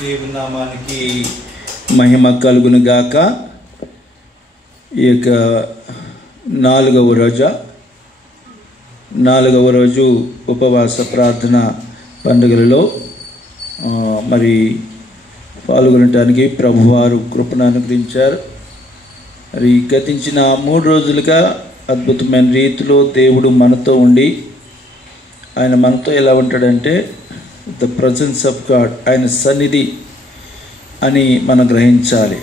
దేవుని నామానికి మహిమ కలుగును గాక. ఈ యొక్క నాలుగవ రోజు ఉపవాస ప్రార్థన పండుగలలో మరి పాల్గొనటానికి ప్రభువారు కృపను అనుగ్రహించారు. మరి గతించిన 3 రోజులుగా అద్భుతమైన రీతిలో దేవుడు మనతో ఉండి, ఆయన మనతో ఎలా ఉంటాడంటే ద ప్రజెన్స్ ఆఫ్ గాడ్, ఆయన సన్నిధి అని మనం గ్రహించాలి.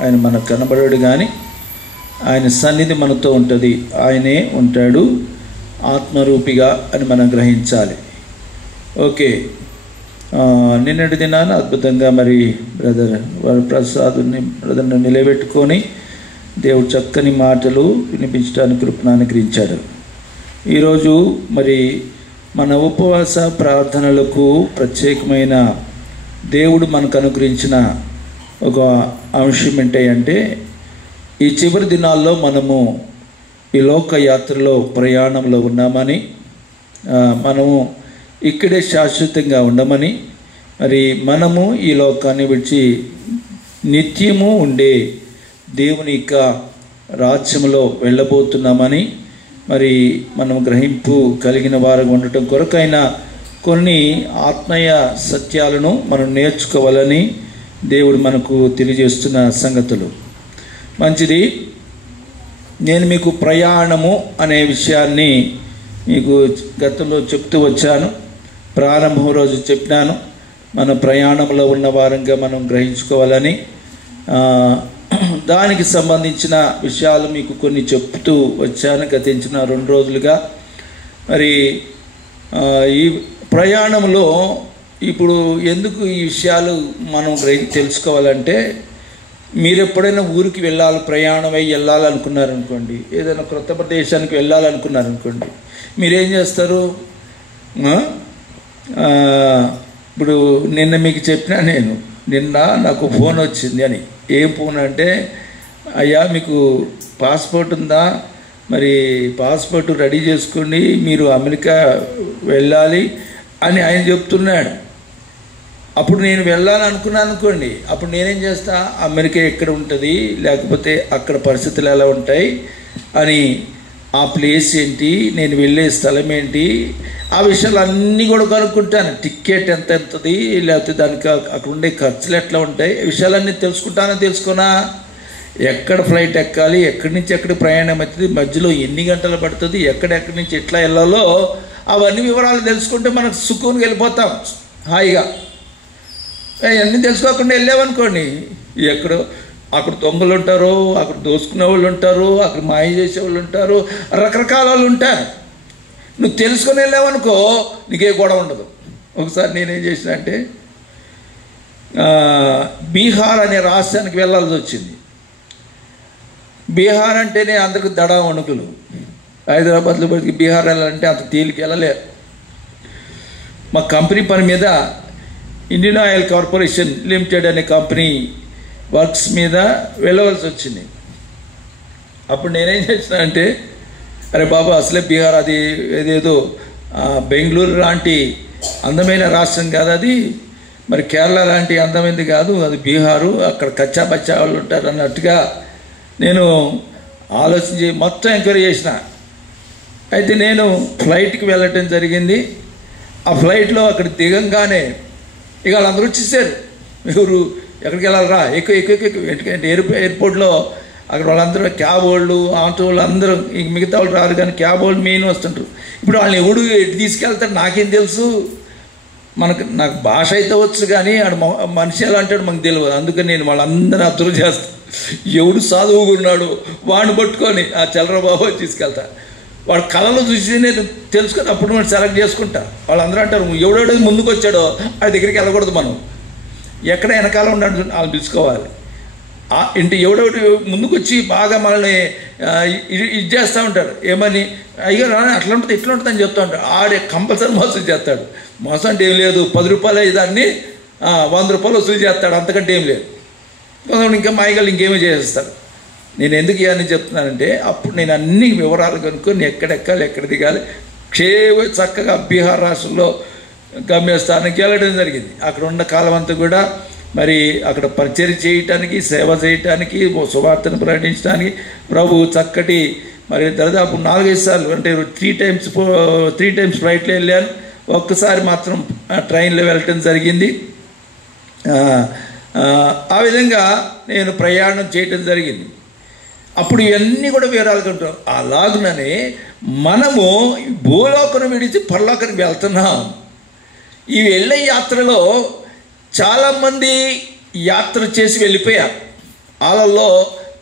ఆయన మనకు కనబడాడు కానీ ఆయన సన్నిధి మనతో ఉంటుంది, ఆయనే ఉంటాడు ఆత్మరూపిగా అని మనం గ్రహించాలి. ఓకే, నిన్నటి దినాన అద్భుతంగా మరి బ్రదర్ని నిలబెట్టుకొని దేవుడు చక్కని మాటలు వినిపించడానికి కృపను అనుగ్రహించాడు. ఈరోజు మరి మన ఉపవాస ప్రార్థనలకు ప్రత్యేకమైన దేవుడు మనకు అనుగ్రహించిన ఒక అంశం ఏంటంటే, ఈ చివరి దినాల్లో మనము ఈ లోక యాత్రలో ప్రయాణంలో ఉన్నామని, మనము ఇక్కడే శాశ్వతంగా ఉండమని, మరి మనము ఈ లోకాన్ని విడిచి నిత్యము ఉండే దేవుని యొక్క రాజ్యంలో వెళ్ళబోతున్నామని, మరి మనం గ్రహింపు కలిగిన వారుగా ఉండటం కొరకైన కొన్ని ఆత్మీయ సత్యాలను మనం నేర్చుకోవాలని దేవుడు మనకు తెలియజేస్తున్న సంగతులు. మంచిది. నేను మీకు ప్రయాణము అనే విషయాన్ని మీకు గతంలో చెప్తూ వచ్చాను. ప్రారంభం రోజు చెప్పినాను, మన ప్రయాణంలో ఉన్న వారంగా మనం గ్రహించుకోవాలని. దానికి సంబంధించిన విషయాలు మీకు కొన్ని చెప్తూ వచ్చాను గతించిన 2 రోజులుగా. మరి ఈ ప్రయాణంలో ఇప్పుడు ఎందుకు ఈ విషయాలు మనం తెలుసుకోవాలంటే, మీరు ఎప్పుడైనా ఊరికి ప్రయాణం అయ్యి వెళ్ళాలనుకున్నారనుకోండి, ఏదైనా క్రొత్త ప్రదేశానికి వెళ్ళాలనుకున్నారనుకోండి, మీరేం చేస్తారు? ఇప్పుడు నిన్న మీకు చెప్పినా, నిన్న నాకు ఫోన్ వచ్చింది అని. ఏం ఫోన్ అంటే, అయ్యా మీకు పాస్పోర్ట్ ఉందా, మరి పాస్పోర్ట్ రెడీ చేసుకోండి, మీరు అమెరికా వెళ్ళాలి అని ఆయన చెప్తున్నాడు. అప్పుడు నేను వెళ్ళాలనుకున్నాను అనుకోండి, అప్పుడు నేనేం చేస్తా, అమెరికా ఎక్కడ ఉంటుంది, లేకపోతే అక్కడ పరిస్థితులు ఎలా ఉంటాయి అని, ఆ ప్లేస్ ఏంటి, నేను వెళ్ళే స్థలం ఏంటి, ఆ విషయాలు అన్నీ కూడా కనుక్కుంటాను. టికెట్ ఎంత ఎంతది, లేకపోతే దానికి అక్కడ ఉండే ఖర్చులు ఎట్లా ఉంటాయి, ఈ విషయాలన్నీ తెలుసుకున్నా, ఎక్కడ ఫ్లైట్ ఎక్కాలి, ఎక్కడి నుంచి ఎక్కడ ప్రయాణం అవుతుంది, మధ్యలో ఎన్ని గంటలు పడుతుంది, ఎక్కడెక్కడి నుంచి ఎట్లా వెళ్ళాలో అవన్నీ వివరాలు తెలుసుకుంటే మనకు సుకూన్గా వెళ్ళిపోతాం హాయిగా. అవన్నీ తెలుసుకోకుండా వెళ్ళామనుకోండి, ఎక్కడో అక్కడ దొంగలు ఉంటారు, అక్కడ దోసుకునే వాళ్ళు ఉంటారు, అక్కడ మాయ చేసే వాళ్ళు ఉంటారు, రకరకాల వాళ్ళు ఉంటారు. నువ్వు తెలుసుకొని వెళ్ళావనుకో నీకే గొడవ ఉండదు. ఒకసారి నేనేం చేసిన అంటే, బీహార్ అనే రాష్ట్రానికి వెళ్ళాల్సి వచ్చింది. బీహార్ అంటేనే అందరికి దడా వణుకులు. హైదరాబాద్లో బతికి బీహార్ వెళ్ళాలంటే అంత తేలిక వెళ్ళలేరు. మా కంపెనీ పని మీద ఇండియన్ ఆయిల్ కార్పొరేషన్ లిమిటెడ్ అనే కంపెనీ వర్క్స్ మీద వెళ్ళవలసి వచ్చింది. అప్పుడు నేనేం చేసిన అంటే, అరే బాబా, అసలే బీహార్ అది ఏదేదో బెంగళూరు లాంటి అందమైన రాష్ట్రం కాదు అది, మరి కేరళ లాంటి అందమైనది కాదు అది బీహారు, అక్కడ కచ్చా బచ్చా వాళ్ళు ఉంటారు అన్నట్టుగా నేను ఆలోచించి మొత్తం ఎంక్వైరీ చేసిన. అయితే నేను ఫ్లైట్కి వెళ్ళటం జరిగింది. ఆ ఫ్లైట్లో అక్కడ దిగంగానే ఇక వాళ్ళందరూ వచ్చేసారు. ఎవరు ఎక్కడికి వెళ్ళాలరా, ఎక్కువ ఎందుకంటే ఎయిర్పోర్ట్లో అక్కడ వాళ్ళందరూ క్యాబ్ వాళ్ళు, ఆటో వాళ్ళు అందరూ, ఇంక మిగతా వాళ్ళు రారు కానీ క్యాబ్ వాళ్ళు మెయిన్ వస్తుంటారు. ఇప్పుడు వాళ్ళని ఎవడు ఎటు తీసుకెళ్తాడు నాకేం తెలుసు, నాకు భాష అయితే వచ్చు కానీ ఆడు మనిషి ఎలా అంటాడు మనకు తెలియదు. అందుకని నేను వాళ్ళందరినీ అబ్జర్వ్ చేస్తాను. ఎవడు సాధువుకున్నాడు వాడిని పట్టుకొని ఆ చలరబాబు తీసుకెళ్తా. వాడు కళలో చూసి నేను తెలుసుకొని అప్పుడు మనం సెలెక్ట్ చేసుకుంటా. వాళ్ళందరూ అంటారు, ఎవడెవడో ముందుకు వచ్చాడో ఆ దగ్గరికి వెళ్ళకూడదు, మనం ఎక్కడ వెనకాల ఉన్నాడు వాళ్ళు పిలుచుకోవాలి. ఇంటి ఎవడెవడు ముందుకు వచ్చి బాగా మనల్ని ఇది చేస్తూ ఉంటాడు. ఏమని, అయ్యో అట్లా ఉంటుంది ఇట్లా ఉంటుంది అని చెప్తూ ఉంటాడు. ఆడే కంపల్సరీ మోసం చేస్తాడు. మోసం అంటే ఏం లేదు, 10 రూపాయలు దాన్ని 100 రూపాయలు వసూలు చేస్తాడు, అంతకంటే ఏం లేదు. ఇంకా మాయగాళ్ళు ఇంకేమీ చేసేస్తాడు. నేను ఎందుకు ఇవన్నీ చెప్తున్నానంటే, అప్పుడు నేను అన్ని వివరాలు కనుక్కొని ఎక్కడెక్కాలి, ఎక్కడ దిగాలి, చక్కగా బీహార్ రాష్ట్రంలో గమ్యస్థానానికి వెళ్ళడం జరిగింది. అక్కడ ఉన్న కాలం అంతా కూడా మరి అక్కడ పరిచర్య చేయటానికి, సేవ చేయటానికి, సువార్తను ప్రకటించడానికి ప్రభు చక్కటి మరి దాదాపు 4-5 సార్లు అంటే 3 టైమ్స్ ఫ్లైట్లో వెళ్ళాను. ఒక్కసారి మాత్రం ట్రైన్లో వెళ్ళటం జరిగింది. ఆ విధంగా నేను ప్రయాణం చేయటం జరిగింది. అప్పుడు ఇవన్నీ కూడా వివరాలు కొంటాం. అలాగుననే మనము భూలోకను విడిచి పరలోకానికి వెళ్తున్నాం. ఈ వెళ్ళే యాత్రలో చాలామంది యాత్ర చేసి వెళ్ళిపోయారు. వాళ్ళల్లో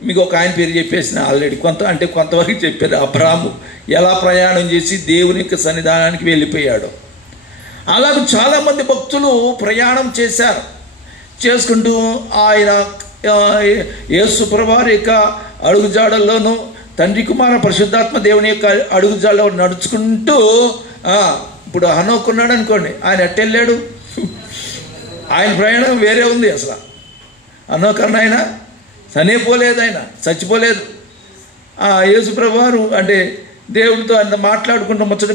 మీకు ఒక ఆయన పేరు చెప్పేసిన ఆల్రెడీ కొంతవరకు చెప్పారు. అబ్రాహాము ఎలా ప్రయాణం చేసి దేవుని యొక్క సన్నిధానానికి వెళ్ళిపోయాడు. అలాగే చాలామంది భక్తులు ప్రయాణం చేశారు. చేసుకుంటూ ఆయన యేసు ప్రభువారి యొక్క అడుగుజాడల్లోనూ తండ్రి కుమార పరిశుద్ధాత్మ దేవుని యొక్క అడుగుజాడలో నడుచుకుంటూ ఇప్పుడు హనోక్ ఉన్నాడు అనుకోండి, ఆయన ఎట్టెళ్ళాడు? ఆయన ప్రయాణం వేరే ఉంది. అసలు హనోక్ అన్న ఆయన చనిపోలేదు, ఆయన చచ్చిపోలేదు. యేసు ప్రభువారు అంటే దేవుడితో అంత మాట్లాడుకుంటూ ముచ్చట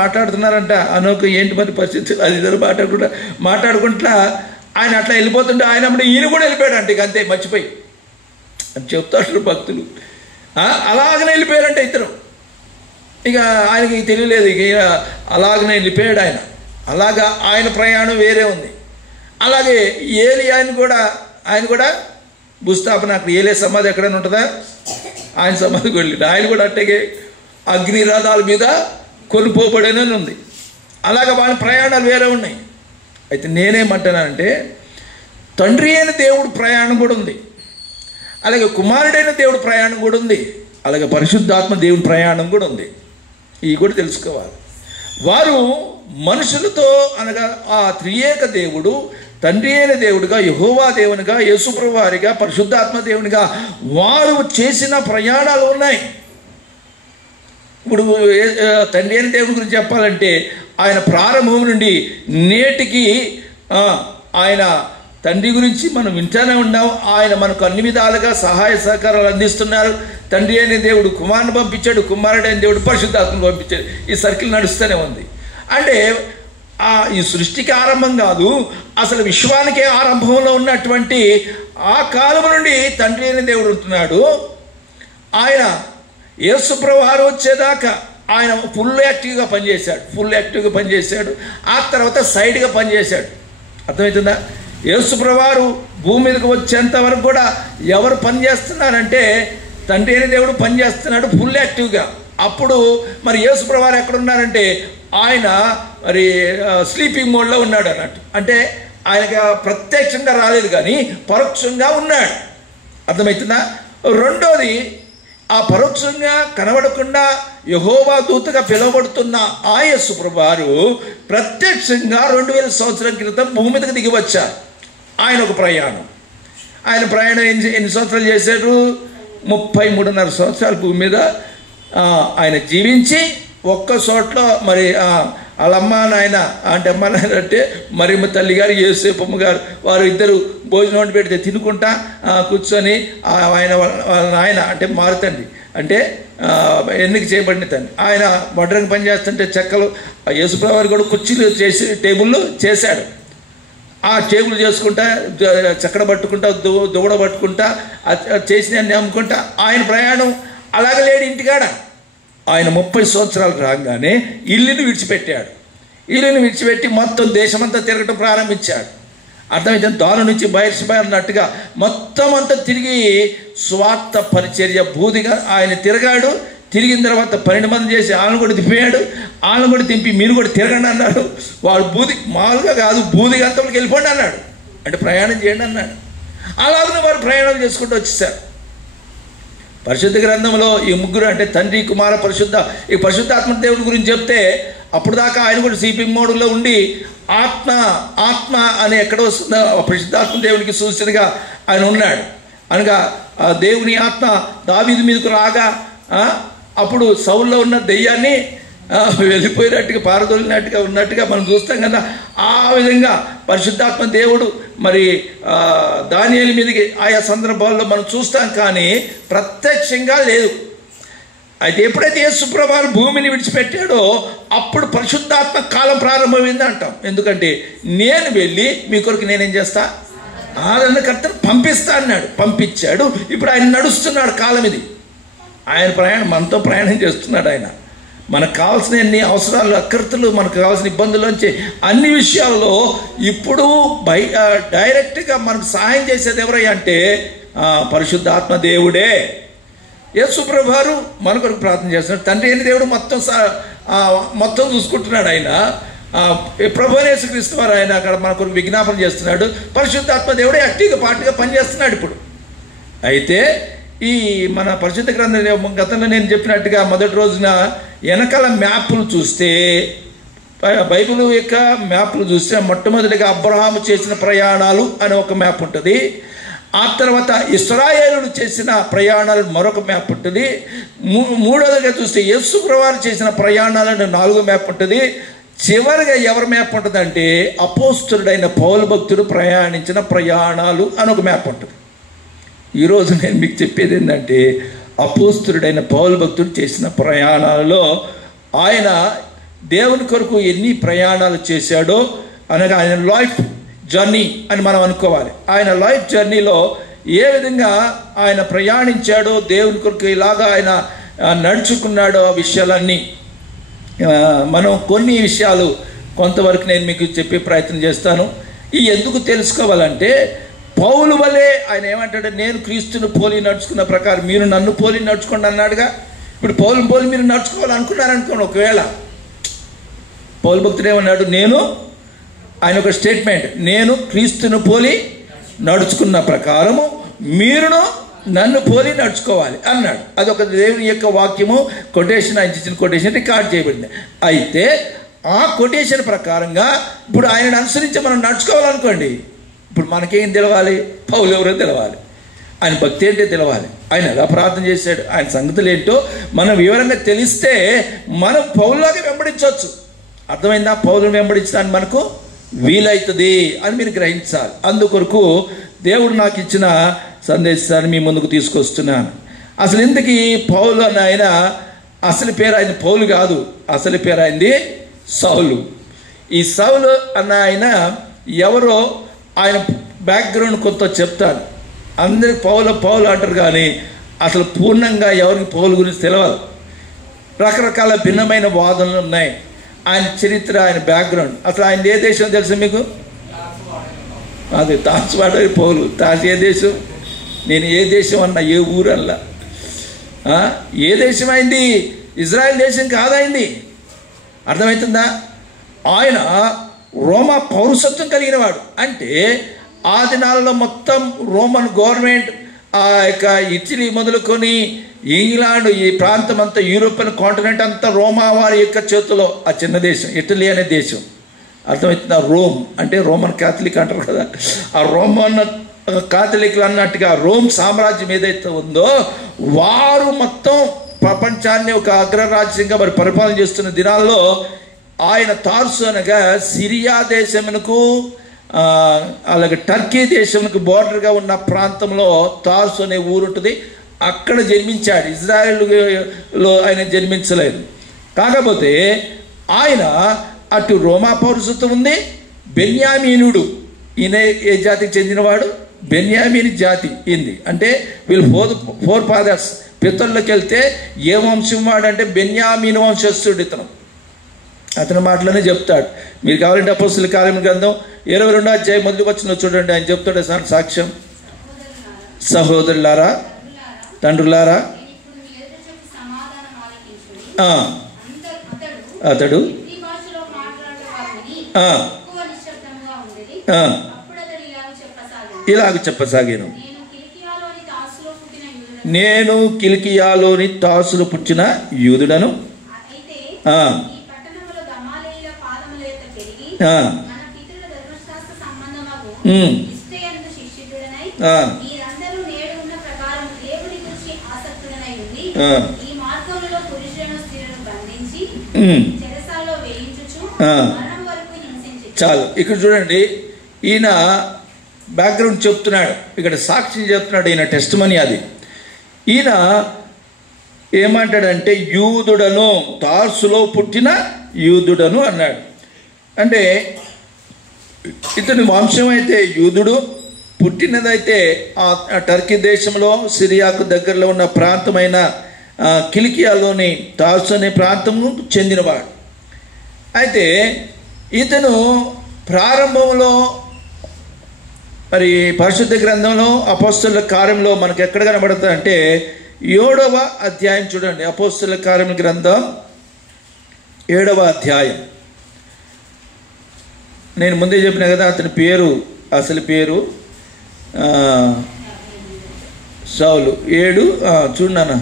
మాట్లాడుతున్నారంట. హనోక్ ఏంటి మరి పరిస్థితి అది ఇద్దరు మాట్లాడుకుంటా ఆయన అట్లా వెళ్ళిపోతుంటే ఈయన కూడా వెళ్ళిపోయాడు. ఇక అంతే మర్చిపోయి అని చెప్తారు భక్తులు. అలాగనే వెళ్ళిపోయారంటే ఇద్దరు. ఇక ఆయనకి తెలియలేదు. ఇక అలాగనే వెళ్ళిపోయాడు ఆయన. అలాగా ఆయన ప్రయాణం వేరే ఉంది. అలాగే ఆయన కూడా భూస్థాపన అక్కడ ఏలే సమాధి ఎక్కడైనా ఉంటుందా? ఆయన సమాధికి వెళ్ళిండు. ఆయన కూడా అట్టగే అగ్ని రథాల మీద కొనుపోబడేనని ఉంది. అలాగే వాళ్ళ ప్రయాణాలు వేరే ఉన్నాయి. అయితే నేనేమంటున్నానంటే తండ్రి అయిన దేవుడు ప్రయాణం కూడా ఉంది, అలాగే కుమారుడైన దేవుడు ప్రయాణం కూడా ఉంది, అలాగే పరిశుద్ధాత్మ దేవుని ప్రయాణం కూడా ఉంది. ఇవి కూడా తెలుసుకోవాలి. వారు మనుషులతో అనగా ఆ త్రియేక దేవుడు తండ్రి అయిన దేవుడిగా, యెహోవా దేవునిగా, యేసుప్రభు వారిగా, పరిశుద్ధాత్మ దేవునిగా వారు చేసిన ప్రయాణాలు ఉన్నాయి. ఇప్పుడు తండ్రి అయిన దేవుడి గురించి చెప్పాలంటే ఆయన ప్రారంభం నుండి నేటికి ఆయన తండ్రి గురించి మనం వింటూనే ఉన్నాం. ఆయన మనకు అన్ని విధాలుగా సహాయ సహకారాలు అందిస్తున్నారు. తండ్రి అయిన దేవుడు కుమారుని పంపించాడు, కుమారుడైన దేవుడు పరిశుద్ధాత్మను పంపించాడు. ఈ సర్కిల్ నడుస్తూనే ఉంది. అంటే ఈ సృష్టికి ఆరంభం కాదు, అసలు విశ్వానికే ఆరంభంలో ఉన్నటువంటి ఆ కాలం నుండి తండ్రి అయిన దేవుడు ఉంటున్నాడు. ఆయన యేసు ప్రభువారు వచ్చేదాకా ఆయన ఫుల్ యాక్టివ్గా పనిచేశాడు. ఆ తర్వాత సైడ్గా పనిచేశాడు. అర్థమవుతుందా? యేసు ప్రభువారు భూమి మీదకి వచ్చేంత వరకు కూడా ఎవరు పనిచేస్తున్నారంటే తండ్రి అయిన దేవుడు పనిచేస్తున్నాడు ఫుల్ యాక్టివ్గా. అప్పుడు మరి యేసు ప్రభువారు ఎక్కడున్నారంటే ఆయన మరి స్లీపింగ్ మోడ్లో ఉన్నాడు అన్నట్టు. అంటే ఆయనకి ప్రత్యక్షంగా రాలేదు కానీ పరోక్షంగా ఉన్నాడు. అర్థమవుతుందా? రెండోది, ఆ పరోక్షంగా కనబడకుండా యెహోవా దూతగా పిలువబడుతున్న ఆ యేసు ప్రభువారు ప్రత్యక్షంగా 2000 సంవత్సరాల క్రితం భూమి మీదకి దిగి వచ్చారు. ఆయన ఒక ప్రయాణం. ఆయన ప్రయాణం ఎన్ని సంవత్సరాలు చేశారు? 33.5 సంవత్సరాలు భూమి మీద ఆయన జీవించి ఒక్క చోట్ల మరి వాళ్ళమ్మ నాయన అంటే అమ్మ నాయన అంటే మరియమ్మ తల్లి గారు, యేసేపమ్మ గారు, వారు ఇద్దరు భోజనం వండి పెడితే తినుకుంటా కూర్చొని ఆయన వాళ్ళ నాయన అంటే మారుతండి అంటే ఎన్నిక చేయబడిన తండ్రి ఆయన వడ్రంగి పని చేస్తుంటే చెక్కలు యేసుప్రభువారు కూడా కుర్చీలు చేసి టేబుల్లో చేశాడు. ఆ టేబుల్ చేసుకుంటా చక్కడ పట్టుకుంటా దువడ పట్టుకుంటా చేసిన అమ్ముకుంటా ఆయన ప్రయాణం అలాగే లేడు ఇంటికాడ. ఆయన 30 సంవత్సరాలు రాగానే ఇల్లుని విడిచిపెట్టి మొత్తం దేశమంతా తిరగటం ప్రారంభించాడు. అర్థమైతే దాని నుంచి బయలున్నట్టుగా మొత్తం అంతా తిరిగి స్వార్థ పరిచర్య బూదిగా ఆయన తిరిగాడు. తిరిగిన తర్వాత 12 మంది చేసి వాళ్ళని కూడా దింపాడు. వాళ్ళని కూడా దింపి మీరు కూడా తిరగండి అన్నాడు. వాడు బూది మామూలుగా కాదు, బూది గంతలకు వెళ్ళిపోండి అన్నాడు. అంటే ప్రయాణం చేయండి అన్నాడు. అలాగే వారు ప్రయాణం చేసుకుంటూ వచ్చేసారు. పరిశుద్ధ గ్రంథంలో ఈ ముగ్గురు అంటే తండ్రి కుమార ఈ పరిశుద్ధాత్మ దేవుడి గురించి చెప్తే అప్పుడు దాకా ఆయన కూడా స్లీపింగ్ మోడ్లో ఉండి ఆత్మ అని ఎక్కడ వస్తుందో పరిశుద్ధాత్మ దేవునికి సూచనగా ఆయన ఉన్నాడు. అనగా దేవుని ఆత్మ దావీదు మీదకు రాగా అప్పుడు సౌల్లో ఉన్న దెయ్యాన్ని వెళ్ళిపోయినట్టుగా ఉన్నట్టుగా మనం చూస్తాం కదా. ఆ విధంగా పరిశుద్ధాత్మ దేవుడు మరి దానియేలు మీదకి ఆయా సందర్భాల్లో మనం చూస్తాం, కానీ ప్రత్యక్షంగా లేదు. అయితే ఎప్పుడైతే యేసుప్రభువు భూమిని విడిచిపెట్టాడో అప్పుడు పరిశుద్ధాత్మ కాలం ప్రారంభమైంది అంటాం. ఎందుకంటే నేను వెళ్ళి మీ కొరకు నేనేం చేస్తా, ఆదరణకర్తను పంపిస్తా అన్నాడు. పంపించాడు. ఇప్పుడు ఆయన నడుస్తున్నాడు. కాలం ఇది. ఆయన ప్రయాణం మనతో ప్రయాణం చేస్తున్నాడు. ఆయన మనకు కావాల్సిన అన్ని అవసరాలు, అక్కర్తలు, మనకు కావాల్సిన ఇబ్బందుల్లోంచి అన్ని విషయాల్లో ఇప్పుడు డైరెక్ట్గా మనకు సహాయం చేసేది ఎవరయ్యా అంటే పరిశుద్ధాత్మ దేవుడే. యేసుప్రభువు వారు మన కొరకు ప్రార్థన చేస్తున్నాడు. తండ్రి అయిన దేవుడు మొత్తం చూసుకుంటున్నాడు. ఆయన ప్రభువు యేసుక్రీస్తు వారు ఆయన అక్కడ మన కొరకు విజ్ఞాపన చేస్తున్నాడు. పరిశుద్ధాత్మ దేవుడే యాక్టివ్గా పార్టీగా పనిచేస్తున్నాడు ఇప్పుడు. అయితే ఈ మన పరిశుద్ధ గ్రంథం గతంలో నేను చెప్పినట్టుగా మొదటి రోజున వెనకాల మ్యాప్లు చూస్తే, బైబిల్ యొక్క మ్యాప్లు చూస్తే మొట్టమొదటిగా అబ్రహాము చేసిన ప్రయాణాలు అనే ఒక మ్యాప్ ఉంటుంది. ఆ తర్వాత ఇశ్రాయేలులు చేసిన ప్రయాణాలు మరొక మ్యాప్ ఉంటుంది. మూడోదిగా చూస్తే యేసుప్రభువు చేసిన ప్రయాణాలను 4వ మ్యాప్ ఉంటుంది. చివరిగా ఎవరి మ్యాప్ ఉంటుందంటే అపోస్తలుడైన పౌలు భక్తుడు ప్రయాణించిన ప్రయాణాలు అని ఒక మ్యాప్ ఉంటుంది. ఈరోజు నేను మీకు చెప్పేది ఏంటంటే అపోస్తలుడైన పౌలు భక్తుడు చేసిన ప్రయాణాలలో ఆయన దేవుని కొరకు ఎన్ని ప్రయాణాలు చేశాడో అనగా ఆయన లైఫ్ జర్నీ అని మనం అనుకోవాలి. ఆయన లైఫ్ జర్నీలో ఏ విధంగా ఆయన ప్రయాణించాడో, దేవుని కొరకు ఇలాగా ఆయన నడుచుకున్నాడో ఆ విషయాలన్నీ మనం కొన్ని విషయాలు కొంతవరకు నేను మీకు చెప్పే ప్రయత్నం చేస్తాను. ఈ ఎందుకు తెలుసుకోవాలంటే పౌలు వలే ఆయన ఏమంటాడు, నేను క్రీస్తును పోలి నడుచుకున్న ప్రకారం మీరు నన్ను పోలి నడుచుకోండి అన్నాడుగా. ఇప్పుడు పౌలు పోలి మీరు నడుచుకోవాలనుకున్నారనుకోండి, ఒకవేళ పౌలు భక్తుడు ఏమన్నాడు, ఆయన ఒక స్టేట్మెంట్, నేను క్రీస్తును పోలి నడుచుకున్న ప్రకారము మీరును నన్ను పోలి నడుచుకోవాలి అన్నాడు. అదొక దేవుని యొక్క వాక్యము, కొటేషన్, ఆయన ఇచ్చిన కొటేషన్ రికార్డ్ చేయబడింది. అయితే ఆ కొటేషన్ ప్రకారంగా ఇప్పుడు ఆయనను అనుసరించి మనం నడుచుకోవాలనుకోండి, ఇప్పుడు మనకేం తెలవాలి, పౌలు ఎవరో తెలవాలి, ఆయన భక్తి ఏంటో తెలవాలి, ఆయన ఎలా ప్రార్థన చేశాడు, ఆయన సంగతులు ఏంటో మనం వివరంగా తెలిస్తే మనం పౌలులాగా వెంబడించవచ్చు. అర్థమైందా? పౌలుని వెంబడించడానికి మనకు వీలవుతుంది అని మీరు గ్రహించాలి. అందుకొరకు దేవుడు నాకు ఇచ్చిన సందేశాన్ని మీ ముందుకు తీసుకొస్తున్నాను. అసలు ఇంతకీ పౌలు అని ఆయన అసలు పేరు ఆయన పౌలు కాదు, అసలు పేరు ఆయనది సౌలు. ఈ సౌలు అన్న ఆయన ఎవరో ఆయన బ్యాక్గ్రౌండ్ కొంత చెప్తాను. అందరి పౌలు అంటారు కానీ అసలు పూర్ణంగా ఎవరికి పౌలు గురించి తెలియదు. రకరకాల భిన్నమైన వాదనలు ఉన్నాయి. ఆయన చరిత్ర, ఆయన బ్యాక్గ్రౌండ్. అసలు ఆయన ఏ దేశం తెలుసు మీకు? అది తాసువాడ పౌలు. తాసు ఏ దేశం? నేను ఏ దేశం అన్నా, ఏ ఊరల్లా, ఏ దేశం అయింది? ఇజ్రాయెల్ దేశం కాదైంది. అర్థమవుతుందా? ఆయన రోమా పౌరసత్వం కలిగిన వాడు. అంటే ఆ దినాలలో మొత్తం రోమన్ గవర్నమెంట్, ఆ యొక్క ఇటలీ మొదలుకొని ఇంగ్లాండ్, ఈ ప్రాంతం అంతా, యూరోపియన్ కాంటినెంట్ అంతా రోమా వారి యొక్క చేతిలో. ఆ చిన్న దేశం ఇటలీ అనే దేశం, అర్థమవుతుందా? రోమ్ అంటే రోమన్ క్యాథలిక్ అంటారు కదా, ఆ రోమన్ కాథలిక్లు అన్నట్టుగా రోమ్ సామ్రాజ్యం ఏదైతే ఉందో వారు మొత్తం ప్రపంచాన్ని ఒక అగ్రరాజ్యంగా మరి పరిపాలన చేస్తున్న దినాల్లో ఆయన తార్సు అనగా సిరియా దేశమునకు అలాగే టర్కీ దేశంకు బోర్డర్గా ఉన్న ప్రాంతంలో తార్సు అనే ఊరు ఉంటుంది. అక్కడ జన్మించాడు. ఇజ్రాయెల్లో ఆయన జన్మించలేదు. కాకపోతే ఆయన అటు రోమా పౌరసత్వం ఉంది. బెన్యామీనుడు, ఈయన ఏ జాతికి చెందినవాడు? బెన్యామీని జాతి ఇంది. అంటే వీళ్ళు ఫోర్ ఫాదర్స్ పితరులకు వెళ్తే ఏ వంశం వాడు అంటే బెన్యామీను వంశస్థుడు ఇతను. అతని మాటలోనే చెప్తాడు. మీరు కావాలంటే అపోస్తలుల కార్యముల గ్రంథం 22వ అధ్యాయం మొదటి వచనం చూడండి. ఆయన చెప్తాడు సాక్ష్యం, సహోదరులారా, తండ్రులారా, అతడు ఇలాగ చెప్పసాగాను, నేను కిలికియాలోని తాసులో పుట్టిన యూదుడను, చాలు. ఇక్కడ చూడండి, ఈయన బ్యాక్గ్రౌండ్ చెప్తున్నాడు, ఇక్కడ సాక్ష్యం చెప్తున్నాడు, ఈయన టెస్టిమనీ అది. ఈయన ఏమంటాడంటే యూదుడను, తార్సులో పుట్టిన యూదుడను అన్నాడు. అంటే ఇతని వంశం అయితే యూదుడు, పుట్టినదైతే ఆ టర్కీ దేశంలో సిరియాకు దగ్గరలో ఉన్న ప్రాంతమైన కిలికియాలోని తార్సు అనే ప్రాంతము చెందినవాడు. అయితే ఇతను ప్రారంభంలో మరి పరిశుద్ధ గ్రంథంలో అపోస్తలుల కార్యంలో మనకు ఎక్కడ కనబడుతుంది అంటే 7వ అధ్యాయం చూడండి. అపోస్తలుల కార్యం గ్రంథం 7వ అధ్యాయం. నేను ముందే చెప్పిన కదా అతని పేరు, అసలు పేరు సౌలు. 7 చూడన్నా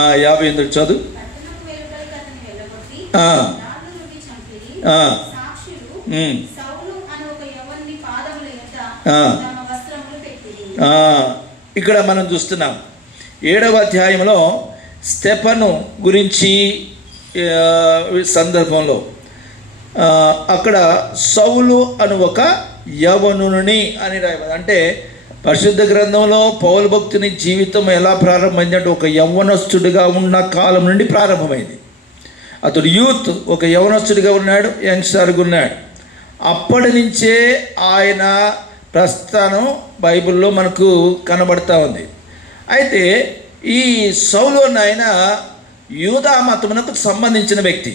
58 చదువు. ఇక్కడ మనం చూస్తున్నాం 7వ అధ్యాయంలో స్టెఫను గురించి సందర్భంలో అక్కడ సౌలు అను ఒక యవనుని అని రాయబడింది. అంటే పరిశుద్ధ గ్రంథంలో పౌలు భక్తుని జీవితం ఎలా ప్రారంభమైందంటే ఒక యవ్వనస్తుడిగా ఉన్న కాలం నుండి ప్రారంభమైంది. అతడు యూత్, ఒక యవ్వనస్తుడిగా ఉన్నాడు, యంగ్స్టర్గా ఉన్నాడు. అప్పటి నుంచే ఆయన ప్రస్థానం బైబిల్లో మనకు కనబడతా ఉంది. అయితే ఈ సౌలు ఆయన యూదా మతమునకు సంబంధించిన వ్యక్తి,